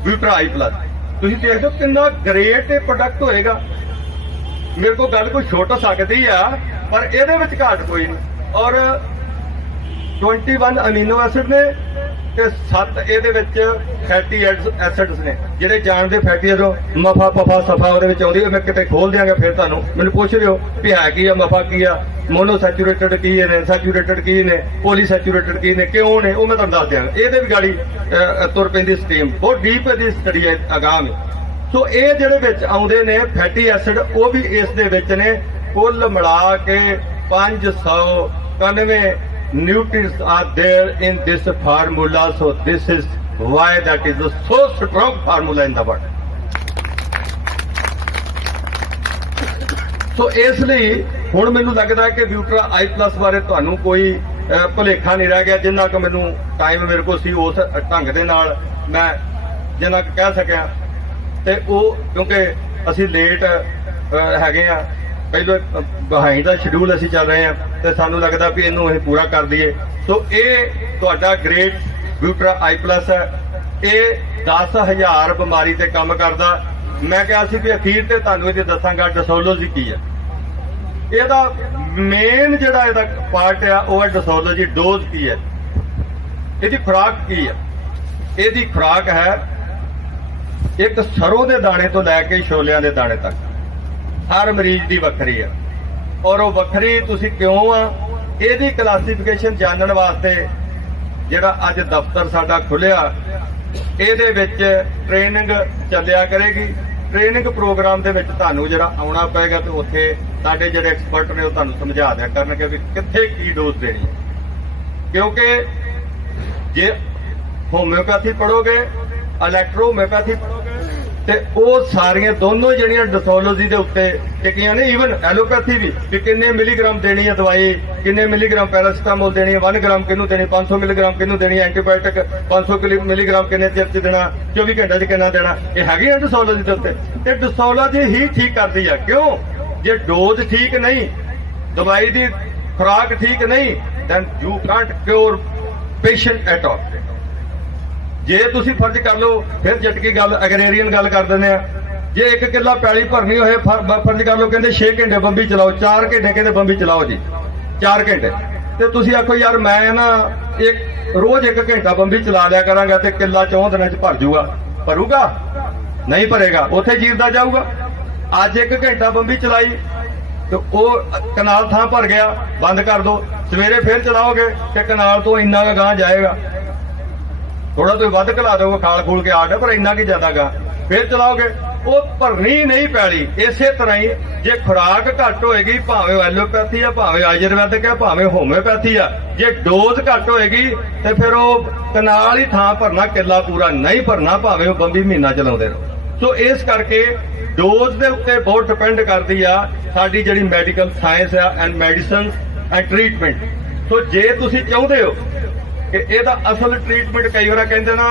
ਬਿਊਟਰਾ ਆਈ ਪਲੱਸ। ਤੁਸੀਂ ਦੇਖਦੇ ਹੋ ਕਿੰਨਾ ਗ੍ਰੇਟ ਇਹ ਪ੍ਰੋਡਕਟ ਹੋਏਗਾ। ਮੇਰੇ ਕੋਲ ਗੱਲ ਕੋਈ ਛੋਟ ਸਕਦੀ ਆ, ਪਰ ਇਹਦੇ ਵਿੱਚ ਘਾਟ ਕੋਈ ਨਹੀਂ। ਔਰ 21 ਅਮੀਨੋ ਐਸਿਡ ਨੇ ਤੇ 7 ਇਹਦੇ ਵਿੱਚ ਫੈਟੀ ਐਸਿਡਸ ਨੇ। ਜਿਹੜੇ ਜਾਣਦੇ ਫੈਟੀ ਐਸਿਡ, ਮਫਾ, ਪਫਾ, ਸਫਾ ਉਹਦੇ ਵਿੱਚ ਆਉਂਦੀ। ਮੈਂ ਕਿਤੇ ਖੋਲ ਦਿਆਂਗਾ, ਫਿਰ ਤੁਹਾਨੂੰ ਮੈਨੂੰ ਪੁੱਛ ਲਿਓ ਵੀ ਹੈ ਕੀ ਆ, ਮਫਾ ਕੀ ਆ, ਮੋਨੋਸੈਚੂਰੇਟਡ ਕੀ ਨੇ, ਸੈਚੂਰੇਟਡ ਕੀ ਨੇ, ਪੋਲੀਸੈਚੂਰੇਟਡ ਕੀ ਨੇ, ਕਿਉਂ ਨੇ, ਉਹ ਮੈਂ ਤੁਹਾਨੂੰ ਦੱਸ ਦਿਆਂਗਾ। ਇਹਦੇ ਵੀ ਗਾੜੀ ਤੁਰ ਪੈਂਦੀ ਸਟੀਮ, ਬਹੁਤ ਡੀਪ ਇਹਦੀ ਸਟੱਡੀ ਹੈ, ਅਗਾਂਹ ਹੈ। ਸੋ ਇਹ ਜਿਹੜੇ ਵਿੱਚ ਆਉਂਦੇ ਨੇ ਫੈਟੀ ਐਸਿਡ, ਉਹ ਵੀ ਇਸ ਦੇ ਵਿੱਚ ਨੇ। ਕੁੱਲ ਮਿਲਾ ਕੇ 591 nutrients are there in this formula. So this is why that is a so strong formula in the world. So ਇਸ ਲਈ ਹੁਣ ਮੈਨੂੰ ਲੱਗਦਾ ਕਿ ਬਿਊਟਰਾ ਆਈ ਪਲੱਸ ਬਾਰੇ ਤੁਹਾਨੂੰ ਕੋਈ ਭੁਲੇਖਾ ਨਹੀਂ ਰਹਿ ਗਿਆ। ਜਿੰਨਾ ਕਿ ਮੈਨੂੰ ਟਾਈਮ ਮੇਰੇ ਕੋਲ ਸੀ, ਉਸ ਢੰਗ ਦੇ ਨਾਲ ਮੈਂ ਜਿੰਨਾ ਕਿ ਕਹਿ ਸਕਿਆ। ਤੇ ਉਹ ਕਿਉਂਕਿ ਅਸੀਂ ਲੇਟ ਹੈਗੇ ਆ, ਪਹਿਲਾਂ ਬਿਹਾਈਂਡ ਦਾ ਸ਼ਡਿਊਲ ਅਸੀਂ ਚੱਲ ਰਹੇ ਹਾਂ, ਤੇ ਸਾਨੂੰ ਲੱਗਦਾ ਵੀ ਇਹਨੂੰ ਅਸੀਂ ਪੂਰਾ ਕਰ ਦਈਏ। ਸੋ ਇਹ ਤੁਹਾਡਾ ਗ੍ਰੇਟ ਬਿਊਟਰਾ ਆਈ ਪਲੱਸ ਹੈ। ਇਹ 10,000 ਬਿਮਾਰੀ ਤੇ ਕੰਮ ਕਰਦਾ। ਮੈਂ ਕਿਹਾ ਸੀ ਵੀ ਅਖੀਰ ਤੇ ਤੁਹਾਨੂੰ ਇਹ ਦੱਸਾਂਗਾ ਡੋਸੋਲੋਜੀ ਕੀ ਹੈ। ਇਹਦਾ ਮੇਨ ਜਿਹੜਾ ਇਹਦਾ ਪਾਰਟ ਆ ਉਹ ਹੈ ਡੋਸੋਲੋਜੀ। ਡੋਜ਼ ਕੀ ਹੈ, ਇਹਦੀ ਖੁਰਾਕ ਕੀ ਹੈ। ਇਹਦੀ ਖੁਰਾਕ ਹੈ ਇੱਕ ਸਰੋਂ ਦੇ ਦਾਣੇ ਤੋਂ ਲੈ ਕੇ ਛੋਲਿਆਂ ਦੇ ਦਾਣੇ ਤੱਕ। ਹਰ ਮਰੀਜ਼ ਦੀ ਵੱਖਰੀ ਆ, ਔਰ ਉਹ ਵੱਖਰੀ ਤੁਸੀਂ ਕਿਉਂ ਆ ਇਹਦੀ ਕਲਾਸੀਫਿਕੇਸ਼ਨ ਜਾਣਨ ਵਾਸਤੇ ਜਿਹੜਾ ਅੱਜ ਦਫ਼ਤਰ ਸਾਡਾ ਖੁੱਲਿਆ, ਇਹਦੇ ਵਿੱਚ ਟ੍ਰੇਨਿੰਗ ਚੱਲਿਆ ਕਰੇਗੀ। ਟ੍ਰੇਨਿੰਗ ਪ੍ਰੋਗਰਾਮ ਦੇ ਵਿੱਚ ਤੁਹਾਨੂੰ ਜਿਹੜਾ ਆਉਣਾ ਪਏਗਾ ਤੇ ਉੱਥੇ ਸਾਡੇ ਜਿਹੜੇ ਐਕਸਪਰਟ ਨੇ ਉਹ ਤੁਹਾਨੂੰ ਸਮਝਾ ਦਿਆ ਕਰਨਗੇ ਵੀ ਕਿੱਥੇ ਕੀ ਡੋਜ਼ ਦੇਣੀ ਹੈ। ਕਿਉਂਕਿ ਜੇ ਹੋਮਿਓਪੈਥੀ ਪੜੋਗੇ, ਇਲੈਕਟ੍ਰੋਹੋਮਿਓਪੈਥੀ ਪੜੋਗੇ ਤੇ ਉਹ ਸਾਰੀਆਂ ਦੋਨੋਂ ਜਿਹੜੀਆਂ ਡੋਸੋਲੋਜੀ ਦੇ ਉੱਤੇ ਟਿਕੀਆਂ ਨੇ। ਈਵਨ ਐਲੋਪੈਥੀ ਵੀ ਕਿੰਨੇ ਮਿਲੀਗ੍ਰਾਮ ਦੇਣੀ ਹੈ ਦਵਾਈ, ਕਿੰਨੇ ਮਿਲੀਗ੍ਰਾਮ ਪੈਰਾਸੀਟਾਮੋਲ ਦੇਣੀ ਹੈ, 1 ਗ੍ਰਾਮ ਕਿਹਨੂੰ ਦੇਣੀ, 500 ਮਿਲੀਗ੍ਰਾਮ ਕਿਹਨੂੰ ਦੇਣੀ, ਐਂਟੀਬਾਇਓਟਿਕ 500 ਮਿਲੀਗ੍ਰਾਮ ਕਿੰਨੇ ਚਿਰ ਚ ਦੇਣਾ, 24 ਘੰਟੇ ਚ ਕਿੰਨਾ ਦੇਣਾ, ਇਹ ਹੈਗੀ ਹੈ ਡੋਸੋਲੋਜੀ ਦੇ ਉੱਤੇ। ਤੇ ਡੋਸੋਲੋਜੀ ਹੀ ਠੀਕ ਕਰਦੀ ਹੈ। ਕਿਉਂ? ਜੇ ਡੋਜ਼ ਠੀਕ ਨਹੀਂ, ਦਵਾਈ ਦੀ ਖੁਰਾਕ ਠੀਕ ਨਹੀਂ, then you can't cure patient at all. ਜੇ ਤੁਸੀਂ ਫਰਜ਼ ਕਰ ਲਓ, ਫਿਰ ਜਟਕੀ ਗੱਲ ਐਗਰੇਰੀਅਨ ਗੱਲ ਕਰ ਦਿੰਦੇ ਆ। ਜੇ 1 ਕਿੱਲਾ ਪੈਲੀ ਭਰਨੀ ਹੋਏ, ਫਰਜ਼ ਕਰ ਲਓ ਕਹਿੰਦੇ 6 ਘੰਟੇ ਬੰਬੀ ਚਲਾਓ, 4 ਘੰਟੇ ਕਹਿੰਦੇ ਬੰਬੀ ਚਲਾਓ ਜੀ, 4 ਘੰਟੇ। ਤੇ ਤੁਸੀਂ ਆਖੋ ਯਾਰ ਮੈਂ ਨਾ ਰੋਜ਼ 1 ਘੰਟਾ ਬੰਬੀ ਚਲਾ ਲਿਆ ਕਰਾਂਗਾ ਤੇ ਕਿੱਲਾ 4 ਦਿਨਾਂ ਚ ਭਰ ਜੂਗਾ। ਭਰੂਗਾ? ਨਹੀਂ ਭਰੇਗਾ, ਉੱਥੇ ਜੀਰਦਾ ਜਾਊਗਾ। ਅੱਜ 1 ਘੰਟਾ ਬੰਬੀ ਚਲਾਈ ਤੇ ਉਹ ਕਨਾਲ ਥਾਂ ਭਰ ਗਿਆ, ਬੰਦ ਕਰ ਦੋ। ਸਵੇਰੇ ਫਿਰ ਚਲਾਓਗੇ ਤੇ ਕਨਾਲ ਤੋਂ ਇੰਨਾ ਕੁ ਗਾਂ ਜਾਏਗਾ। ਥੋੜਾ ਤੁਸੀਂ ਵੱਧ ਘਲਾ ਦੋਗੇ, ਖਾਲ ਖੂਲ ਕੇ ਆਟ, ਪਰ ਇੰਨਾ ਕੀ ਜ਼ਿਆਦਾ ਗਾ। ਫਿਰ ਚਲਾਓਗੇ, ਉਹ ਭਰਨੀ ਨਹੀਂ ਪੈਣੀ। ਇਸੇ ਤਰ੍ਹਾਂ ਹੀ ਜੇ ਖੁਰਾਕ ਘੱਟ ਹੋਏਗੀ, ਭਾਵੇਂ ਐਲੋਪੈਥੀ ਆ, ਭਾਵੇਂ ਆਯੁਰਵੈਦਿਕ ਆ, ਭਾਵੇਂ ਹੋਮਿਓਪੈਥੀ ਆ, ਜੇ ਡੋਜ਼ ਘੱਟ ਹੋਏਗੀ ਤੇ ਫਿਰ ਉਹ ਕਨਾਲ ਹੀ ਥਾਂ ਭਰਨਾ, ਕਿੱਲਾ ਪੂਰਾ ਨਹੀਂ ਭਰਨਾ, ਭਾਵੇਂ ਉਹ ਬੰਬੀ ਮਹੀਨਾ ਚਲਾਉਂਦੇ ਰਹੋ। ਸੋ ਇਸ ਕਰਕੇ ਡੋਜ਼ ਦੇ ਉੱਤੇ ਬਹੁਤ ਡਿਪੈਂਡ ਕਰਦੀ ਆ ਸਾਡੀ ਜਿਹੜੀ ਮੈਡੀਕਲ ਸਾਇੰਸ ਆ ਐਂਡ ਮੈਡੀਸਨ ਐਂਡ ਟ੍ਰੀਟਮੈਂਟ। ਸੋ ਜੇ ਤੁਸੀਂ ਚਾਹੁੰਦੇ ਹੋ ਕਿ ਇਹਦਾ ਅਸਲ ਟ੍ਰੀਟਮੈਂਟ, ਕਈ ਵਾਰ ਕਹਿੰਦੇ ਨਾ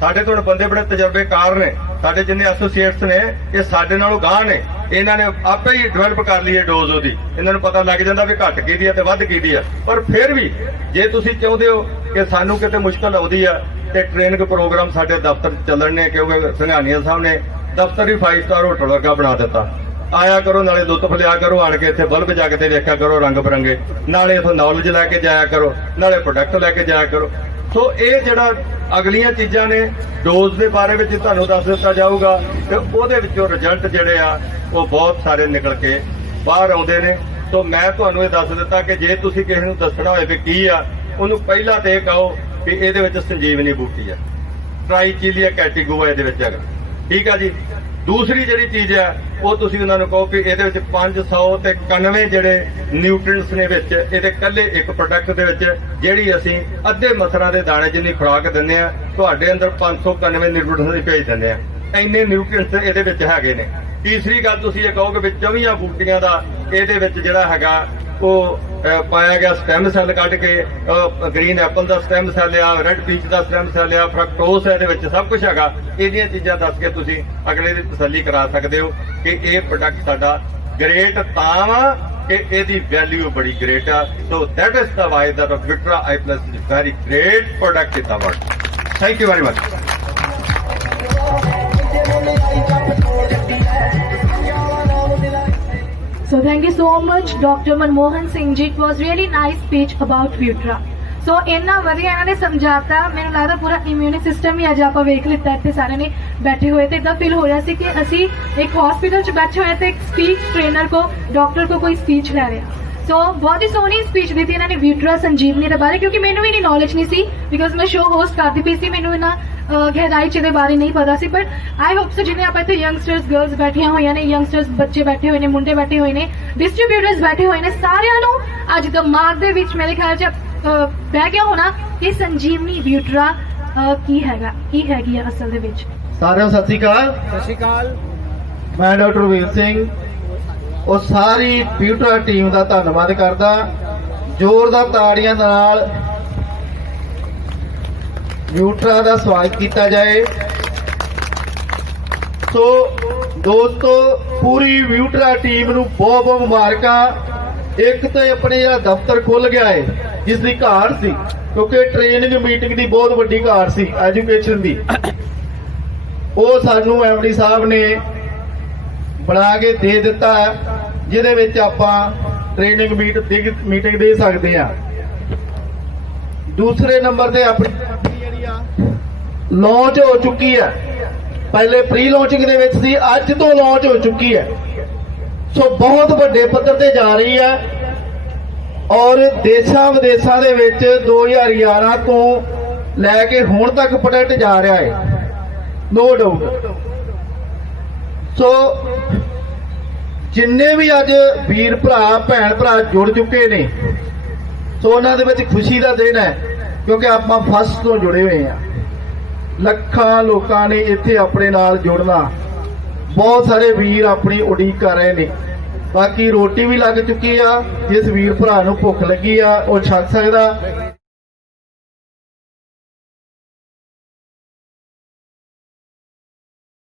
ਸਾਡੇ ਤੋਂ ਬੰਦੇ ਬੜੇ ਤਜਰਬੇਕਾਰ ਨੇ, ਸਾਡੇ ਜਿੰਨੇ ਐਸੋਸੀਏਟਸ ਨੇ ਇਹ ਸਾਡੇ ਨਾਲੋਂ ਗਾਂਹ ਨੇ, ਇਹਨਾਂ ਨੇ ਆਪੇ ਹੀ ਡਿਵੈਲਪ ਕਰ ਲਈ ਹੈ ਡੋਜ਼ ਉਹਦੀ। ਇਹਨਾਂ ਨੂੰ ਪਤਾ ਲੱਗ ਜਾਂਦਾ ਵੀ ਘੱਟ ਕਿਹਦੀ ਹੈ ਤੇ ਵੱਧ ਕਿਹਦੀ ਹੈ। ਪਰ ਫਿਰ ਵੀ ਜੇ ਤੁਸੀਂ ਚਾਹੁੰਦੇ ਹੋ ਕਿ ਸਾਨੂੰ ਕਿਤੇ ਮੁਸ਼ਕਲ ਆਉਂਦੀ ਆ ਤੇ ਟ੍ਰੇਨਿੰਗ ਪ੍ਰੋਗਰਾਮ ਸਾਡੇ ਦਫ਼ਤਰ ਚੱਲਣ ਨੇ, ਕਿਉਂਕਿ ਸੰਘਾਨੀਆ ਸਾਹਿਬ ਨੇ ਦਫ਼ਤਰ ਵੀ 5 ਸਟਾਰ ਹੋਟਲ ਵਰਗਾ ਬਣਾ ਦਿੱਤਾ। ਆਇਆ ਕਰੋ, ਨਾਲੇ ਲੁਤਫ ਲਿਆ ਕਰੋ, ਆਣ ਕੇ ਇੱਥੇ ਬਲਬ ਜਗ ਤੇ ਵੇਖਿਆ ਕਰੋ ਰੰਗ ਬਰੰਗੇ, ਨਾਲੇ ਇਥੋਂ ਨੌਲੇਜ ਲੈ ਕੇ ਜਾਇਆ ਕਰੋ, ਨਾਲੇ ਪ੍ਰੋਡਕਟ ਲੈ ਕੇ ਜਾਇਆ ਕਰੋ। ਸੋ ਇਹ ਜਿਹੜਾ ਅਗਲੀਆਂ ਚੀਜ਼ਾਂ ਨੇ ਡੋਜ਼ ਦੇ ਬਾਰੇ ਵਿੱਚ ਤੁਹਾਨੂੰ ਦੱਸ ਦਿੱਤਾ ਜਾਊਗਾ ਤੇ ਉਹਦੇ ਵਿੱਚੋਂ ਰਿਜ਼ਲਟ ਜਿਹੜੇ ਆ ਉਹ ਬਹੁਤ ਸਾਰੇ ਨਿਕਲ ਕੇ ਬਾਹਰ ਆਉਂਦੇ ਨੇ। ਸੋ ਮੈਂ ਤੁਹਾਨੂੰ ਇਹ ਦੱਸ ਦਿੱਤਾ ਕਿ ਜੇ ਤੁਸੀਂ ਕਿਸੇ ਨੂੰ ਦੱਸਣਾ ਹੋਵੇ ਕਿ ਕੀ ਆ, ਉਹਨੂੰ ਪਹਿਲਾਂ ਤੇ ਇਹ ਕਹੋ ਕਿ ਇਹਦੇ ਵਿੱਚ ਸੰਜੀਵਨੀ ਬੂਟੀ ਆ, ਟ੍ਰਾਈਚੀਲੀਆ ਕੈਟੀਗੋਆ ਇਹਦੇ ਵਿੱਚ ਹੈਗਾ, ਠੀਕ ਆ ਜੀ। ਦੂਸਰੀ ਜਿਹੜੀ ਚੀਜ਼ ਹੈ ਉਹ ਤੁਸੀਂ ਉਹਨਾਂ ਨੂੰ ਕਹੋ ਕਿ ਇਹਦੇ ਵਿੱਚ 591 ਜਿਹੜੇ ਨਿਊਟ੍ਰੀਐਂਟਸ ਨੇ ਵਿੱਚ, ਇਹਦੇ ਕੱਲੇ ਇੱਕ ਪ੍ਰੋਡਕਟ ਦੇ ਵਿੱਚ ਜਿਹੜੀ ਅਸੀਂ ਅੱਧੇ ਮਸਰਾਂ ਦੇ ਦਾਣੇ ਜਿੰਨੀ ਖੁਰਾਕ ਦਿੰਦੇ ਆ, ਤੁਹਾਡੇ ਅੰਦਰ 591 ਨਿਊਟ੍ਰੀਐਂਟਸ ਦੀ ਭੇਜ ਦਿੰਦੇ ਆ। ਇੰਨੇ ਨਿਊਟ੍ਰੀਐਂਟਸ ਇਹਦੇ ਵਿੱਚ ਹੈਗੇ ਨੇ। ਤੀਸਰੀ ਗੱਲ ਤੁਸੀਂ ਇਹ ਕਹੋਗੇ ਵੀ 24 ਬੂਟੀਆਂ ਦਾ ਇਹਦੇ ਵਿੱਚ ਜਿਹੜਾ ਹੈਗਾ ਉਹ ਪਾਇਆ ਗਿਆ ਸਟੈਮ ਸੈੱਲ ਕੱਢ ਕੇ, ਗ੍ਰੀਨ ਐਪਲ ਦਾ ਸਟੈਮ ਸੈੱਲ ਆ, ਰੈੱਡ ਪੀਚ ਦਾ ਸਟੈਮ ਸੈੱਲ ਆ, ਫਰਕਟੋਸ ਇਹਦੇ ਵਿੱਚ ਸਭ ਕੁਝ ਹੈਗਾ। ਇਹਦੀਆਂ ਚੀਜ਼ਾਂ ਦੱਸ ਕੇ ਤੁਸੀਂ ਅਗਲੇ ਦੀ ਤਸੱਲੀ ਕਰਾ ਸਕਦੇ ਹੋ ਕਿ ਇਹ ਪ੍ਰੋਡਕਟ ਸਾਡਾ ਗ੍ਰੇਟ ਤਾਂ ਵਾ ਕਿ ਇਹਦੀ ਵੈਲਿਊ ਬੜੀ ਗ੍ਰੇਟ ਆ। So that is the why that Vyutra Eye Plus is very great product in the world. Thank you very much. So thank you so much, Dr. Manmohan Singh ji. It was really nice speech about Vutra. So ਇੰਨਾ ਵਧੀਆ ਇਹਨਾਂ ਨੇ ਸਮਝਾਤਾ, ਮੈਨੂੰ ਲੱਗਦਾ ਪੂਰਾ ਇਮਿਊਨ ਸਿਸਟਮ ਹੀ ਅੱਜ ਆਪਾਂ ਵੇਖ ਲਿੱਤਾ ਇੱਥੇ ਸਾਰੇ ਨੇ ਬੈਠੇ ਹੋਏ ਤੇ ਇਦਾਂ ਫੀਲ ਹੋ ਰਿਹਾ ਸੀ ਕਿ ਅਸੀਂ ਇੱਕ ਹਸਪੀਟਲ 'ਚ ਬੈਠੇ ਹੋਏ ਤੇ ਇੱਕ ਸਪੀਚ ਟ੍ਰੇਨਰ ਕੋ ਡਾਕਟਰ ਕੋ ਕੋਈ ਸਪੀਚ ਲੈ ਰਿਹਾ। ਸੋ ਬਹੁਤ ਹੀ ਸੋਹਣੀ ਸਪੀਚ ਦਿੱਤੀ ਇਹਨਾਂ ਨੇ ਵਿਊਟਰਾ ਸੰਜੀਵਨੀ ਦੇ ਬਾਰੇ, ਕਿਉਂਕਿ ਮੈਨੂੰ ਵੀ ਨਹੀਂ ਨੌਲੇਜ ਨਹੀਂ ਸੀ, ਬਿਕਾਜ਼ ਮੈਂ ਸ਼ੋਅ ਹੋਸਟ ਕਰਦੀ ਪਈ ਸੀ, ਮੈਨੂੰ ਇਹਨਾਂ ਗਹਿਰਾਈ ਚ ਇਹਦੇ ਬਾਰੇ ਨਹੀਂ ਪਤਾ ਸੀ। ਬਟ ਆਈ ਹੋਪ ਸੋ ਜਿੰਨੇ ਆਪਾਂ ਇੱਥੇ ਯੰਗਸਟਰਸ ਗਰਲਸ ਬੈਠੀਆਂ ਹੋਈਆਂ ਨੇ, ਯੰਗਸਟਰਸ ਬੱਚੇ ਬੈਠੇ ਹੋਏ ਨੇ, ਮੁੰਡੇ ਬੈਠੇ ਹੋਏ ਨੇ, ਡਿਸਟ੍ਰੀਬਿਊਟਰਸ ਬੈਠੇ ਹੋਏ ਨੇ, ਸਾਰਿਆਂ ਨੂੰ ਅੱਜ ਦਿਮਾਗ ਦੇ ਵਿੱਚ ਮੇਰੇ ਖਿਆਲ ਚ ਬਹਿ ਗਿਆ ਹੋਣਾ ਕਿ ਸੰਜੀਵਨੀ ਵਿਊਟਰਾ ਕੀ ਹੈਗਾ, ਕੀ ਹੈਗੀ ਆ ਅਸਲ ਦੇ ਵਿੱਚ। ਸਾਰਿਆਂ ਨੂੰ ਸਤਿ ਸ਼੍ਰੀ ਅਕਾਲ। ਸਤਿ ਸ਼੍ਰੀ ਅਕਾਲ। ਮੈਂ ਡਾਕਟਰ ਵੀਰ ਸਿੰਘ ਉਹ ਸਾਰੀ ਵਿਊਟਰਾ ਟੀਮ ਦਾ ਧੰਨਵਾਦ ਕਰਦਾ। ਜ਼ੋਰਦਾਰ ਤਾੜੀਆਂ ਨਾਲ ਵਿਊਟਰਾ ਦਾ ਸਵਾਗਤ ਕੀਤਾ ਜਾਏ। ਸੋ ਦੋਸਤੋ, ਪੂਰੀ ਵਿਊਟਰਾ ਟੀਮ ਨੂੰ ਬਹੁਤ ਬਹੁਤ ਮੁਬਾਰਕਾਂ। ਇੱਕ ਤੇ ਆਪਣੇ ਜਿਹੜਾ ਦਫ਼ਤਰ ਖੁੱਲ ਗਿਆ ਹੈ, ਜਿਸ ਦੀ ਘਾਟ ਸੀ, ਕਿਉਂਕਿ ਟ੍ਰੇਨਿੰਗ ਮੀਟਿੰਗ ਦੀ ਬਹੁਤ ਵੱਡੀ ਘਾਟ ਸੀ ਐਜੂਕੇਸ਼ਨ ਦੀ, ਉਹ ਸਾਨੂੰ ਐਮਡੀ ਸਾਹਿਬ ਨੇ ਬਣਾ ਕੇ ਦੇ ਦਿੱਤਾ, ਜਿਹਦੇ ਵਿੱਚ ਆਪਾਂ ਟ੍ਰੇਨਿੰਗ ਮੀਟਿੰਗ ਦੇ ਸਕਦੇ ਹਾਂ। ਦੂਸਰੇ ਨੰਬਰ ਤੇ ਆਪਣੀ ਜਿਹੜੀ ਆ ਲਾਂਚ ਹੋ ਚੁੱਕੀ ਹੈ। ਪਹਿਲੇ ਪ੍ਰੀ ਲਾਂਚਿੰਗ ਦੇ ਵਿੱਚ ਸੀ, ਅੱਜ ਤੋਂ ਲਾਂਚ ਹੋ ਚੁੱਕੀ ਹੈ। ਸੋ ਬਹੁਤ ਵੱਡੇ ਪੱਧਰ ਤੇ ਜਾ ਰਹੀ ਹੈ ਔਰ ਦੇਸ਼ਾਂ ਵਿਦੇਸ਼ਾਂ ਦੇ ਵਿੱਚ 2011 ਤੋਂ ਲੈ ਕੇ ਹੁਣ ਤੱਕ ਪ੍ਰੋਡਕਟ ਜਾ ਰਿਹਾ ਹੈ, ਨੋ ਡਾਊਟ। ਸੋ ਜਿੰਨੇ ਵੀ ਅੱਜ ਵੀਰ ਭਰਾ ਭੈਣ ਭਰਾ ਜੁੜ ਚੁੱਕੇ ਨੇ, ਸੋ ਉਹਨਾਂ ਦੇ ਵਿੱਚ ਖੁਸ਼ੀ ਦਾ ਦਿਨ ਹੈ ਕਿਉਂਕਿ ਆਪਾਂ ਫਸਟ ਤੋਂ ਜੁੜੇ ਹੋਏ ਹਾਂ। ਲੱਖਾਂ ਲੋਕਾਂ ਨੇ ਇੱਥੇ ਆਪਣੇ ਨਾਲ ਜੁੜਨਾ, ਬਹੁਤ ਸਾਰੇ ਵੀਰ ਆਪਣੀ ਉਡੀਕ ਕਰ ਰਹੇ ਨੇ। ਬਾਕੀ ਰੋਟੀ ਵੀ ਲੱਗ ਚੁੱਕੀ ਆ, ਜਿਸ ਵੀਰ ਭਰਾ ਨੂੰ ਭੁੱਖ ਲੱਗੀ ਆ ਉਹ ਛਕ ਸਕਦਾ।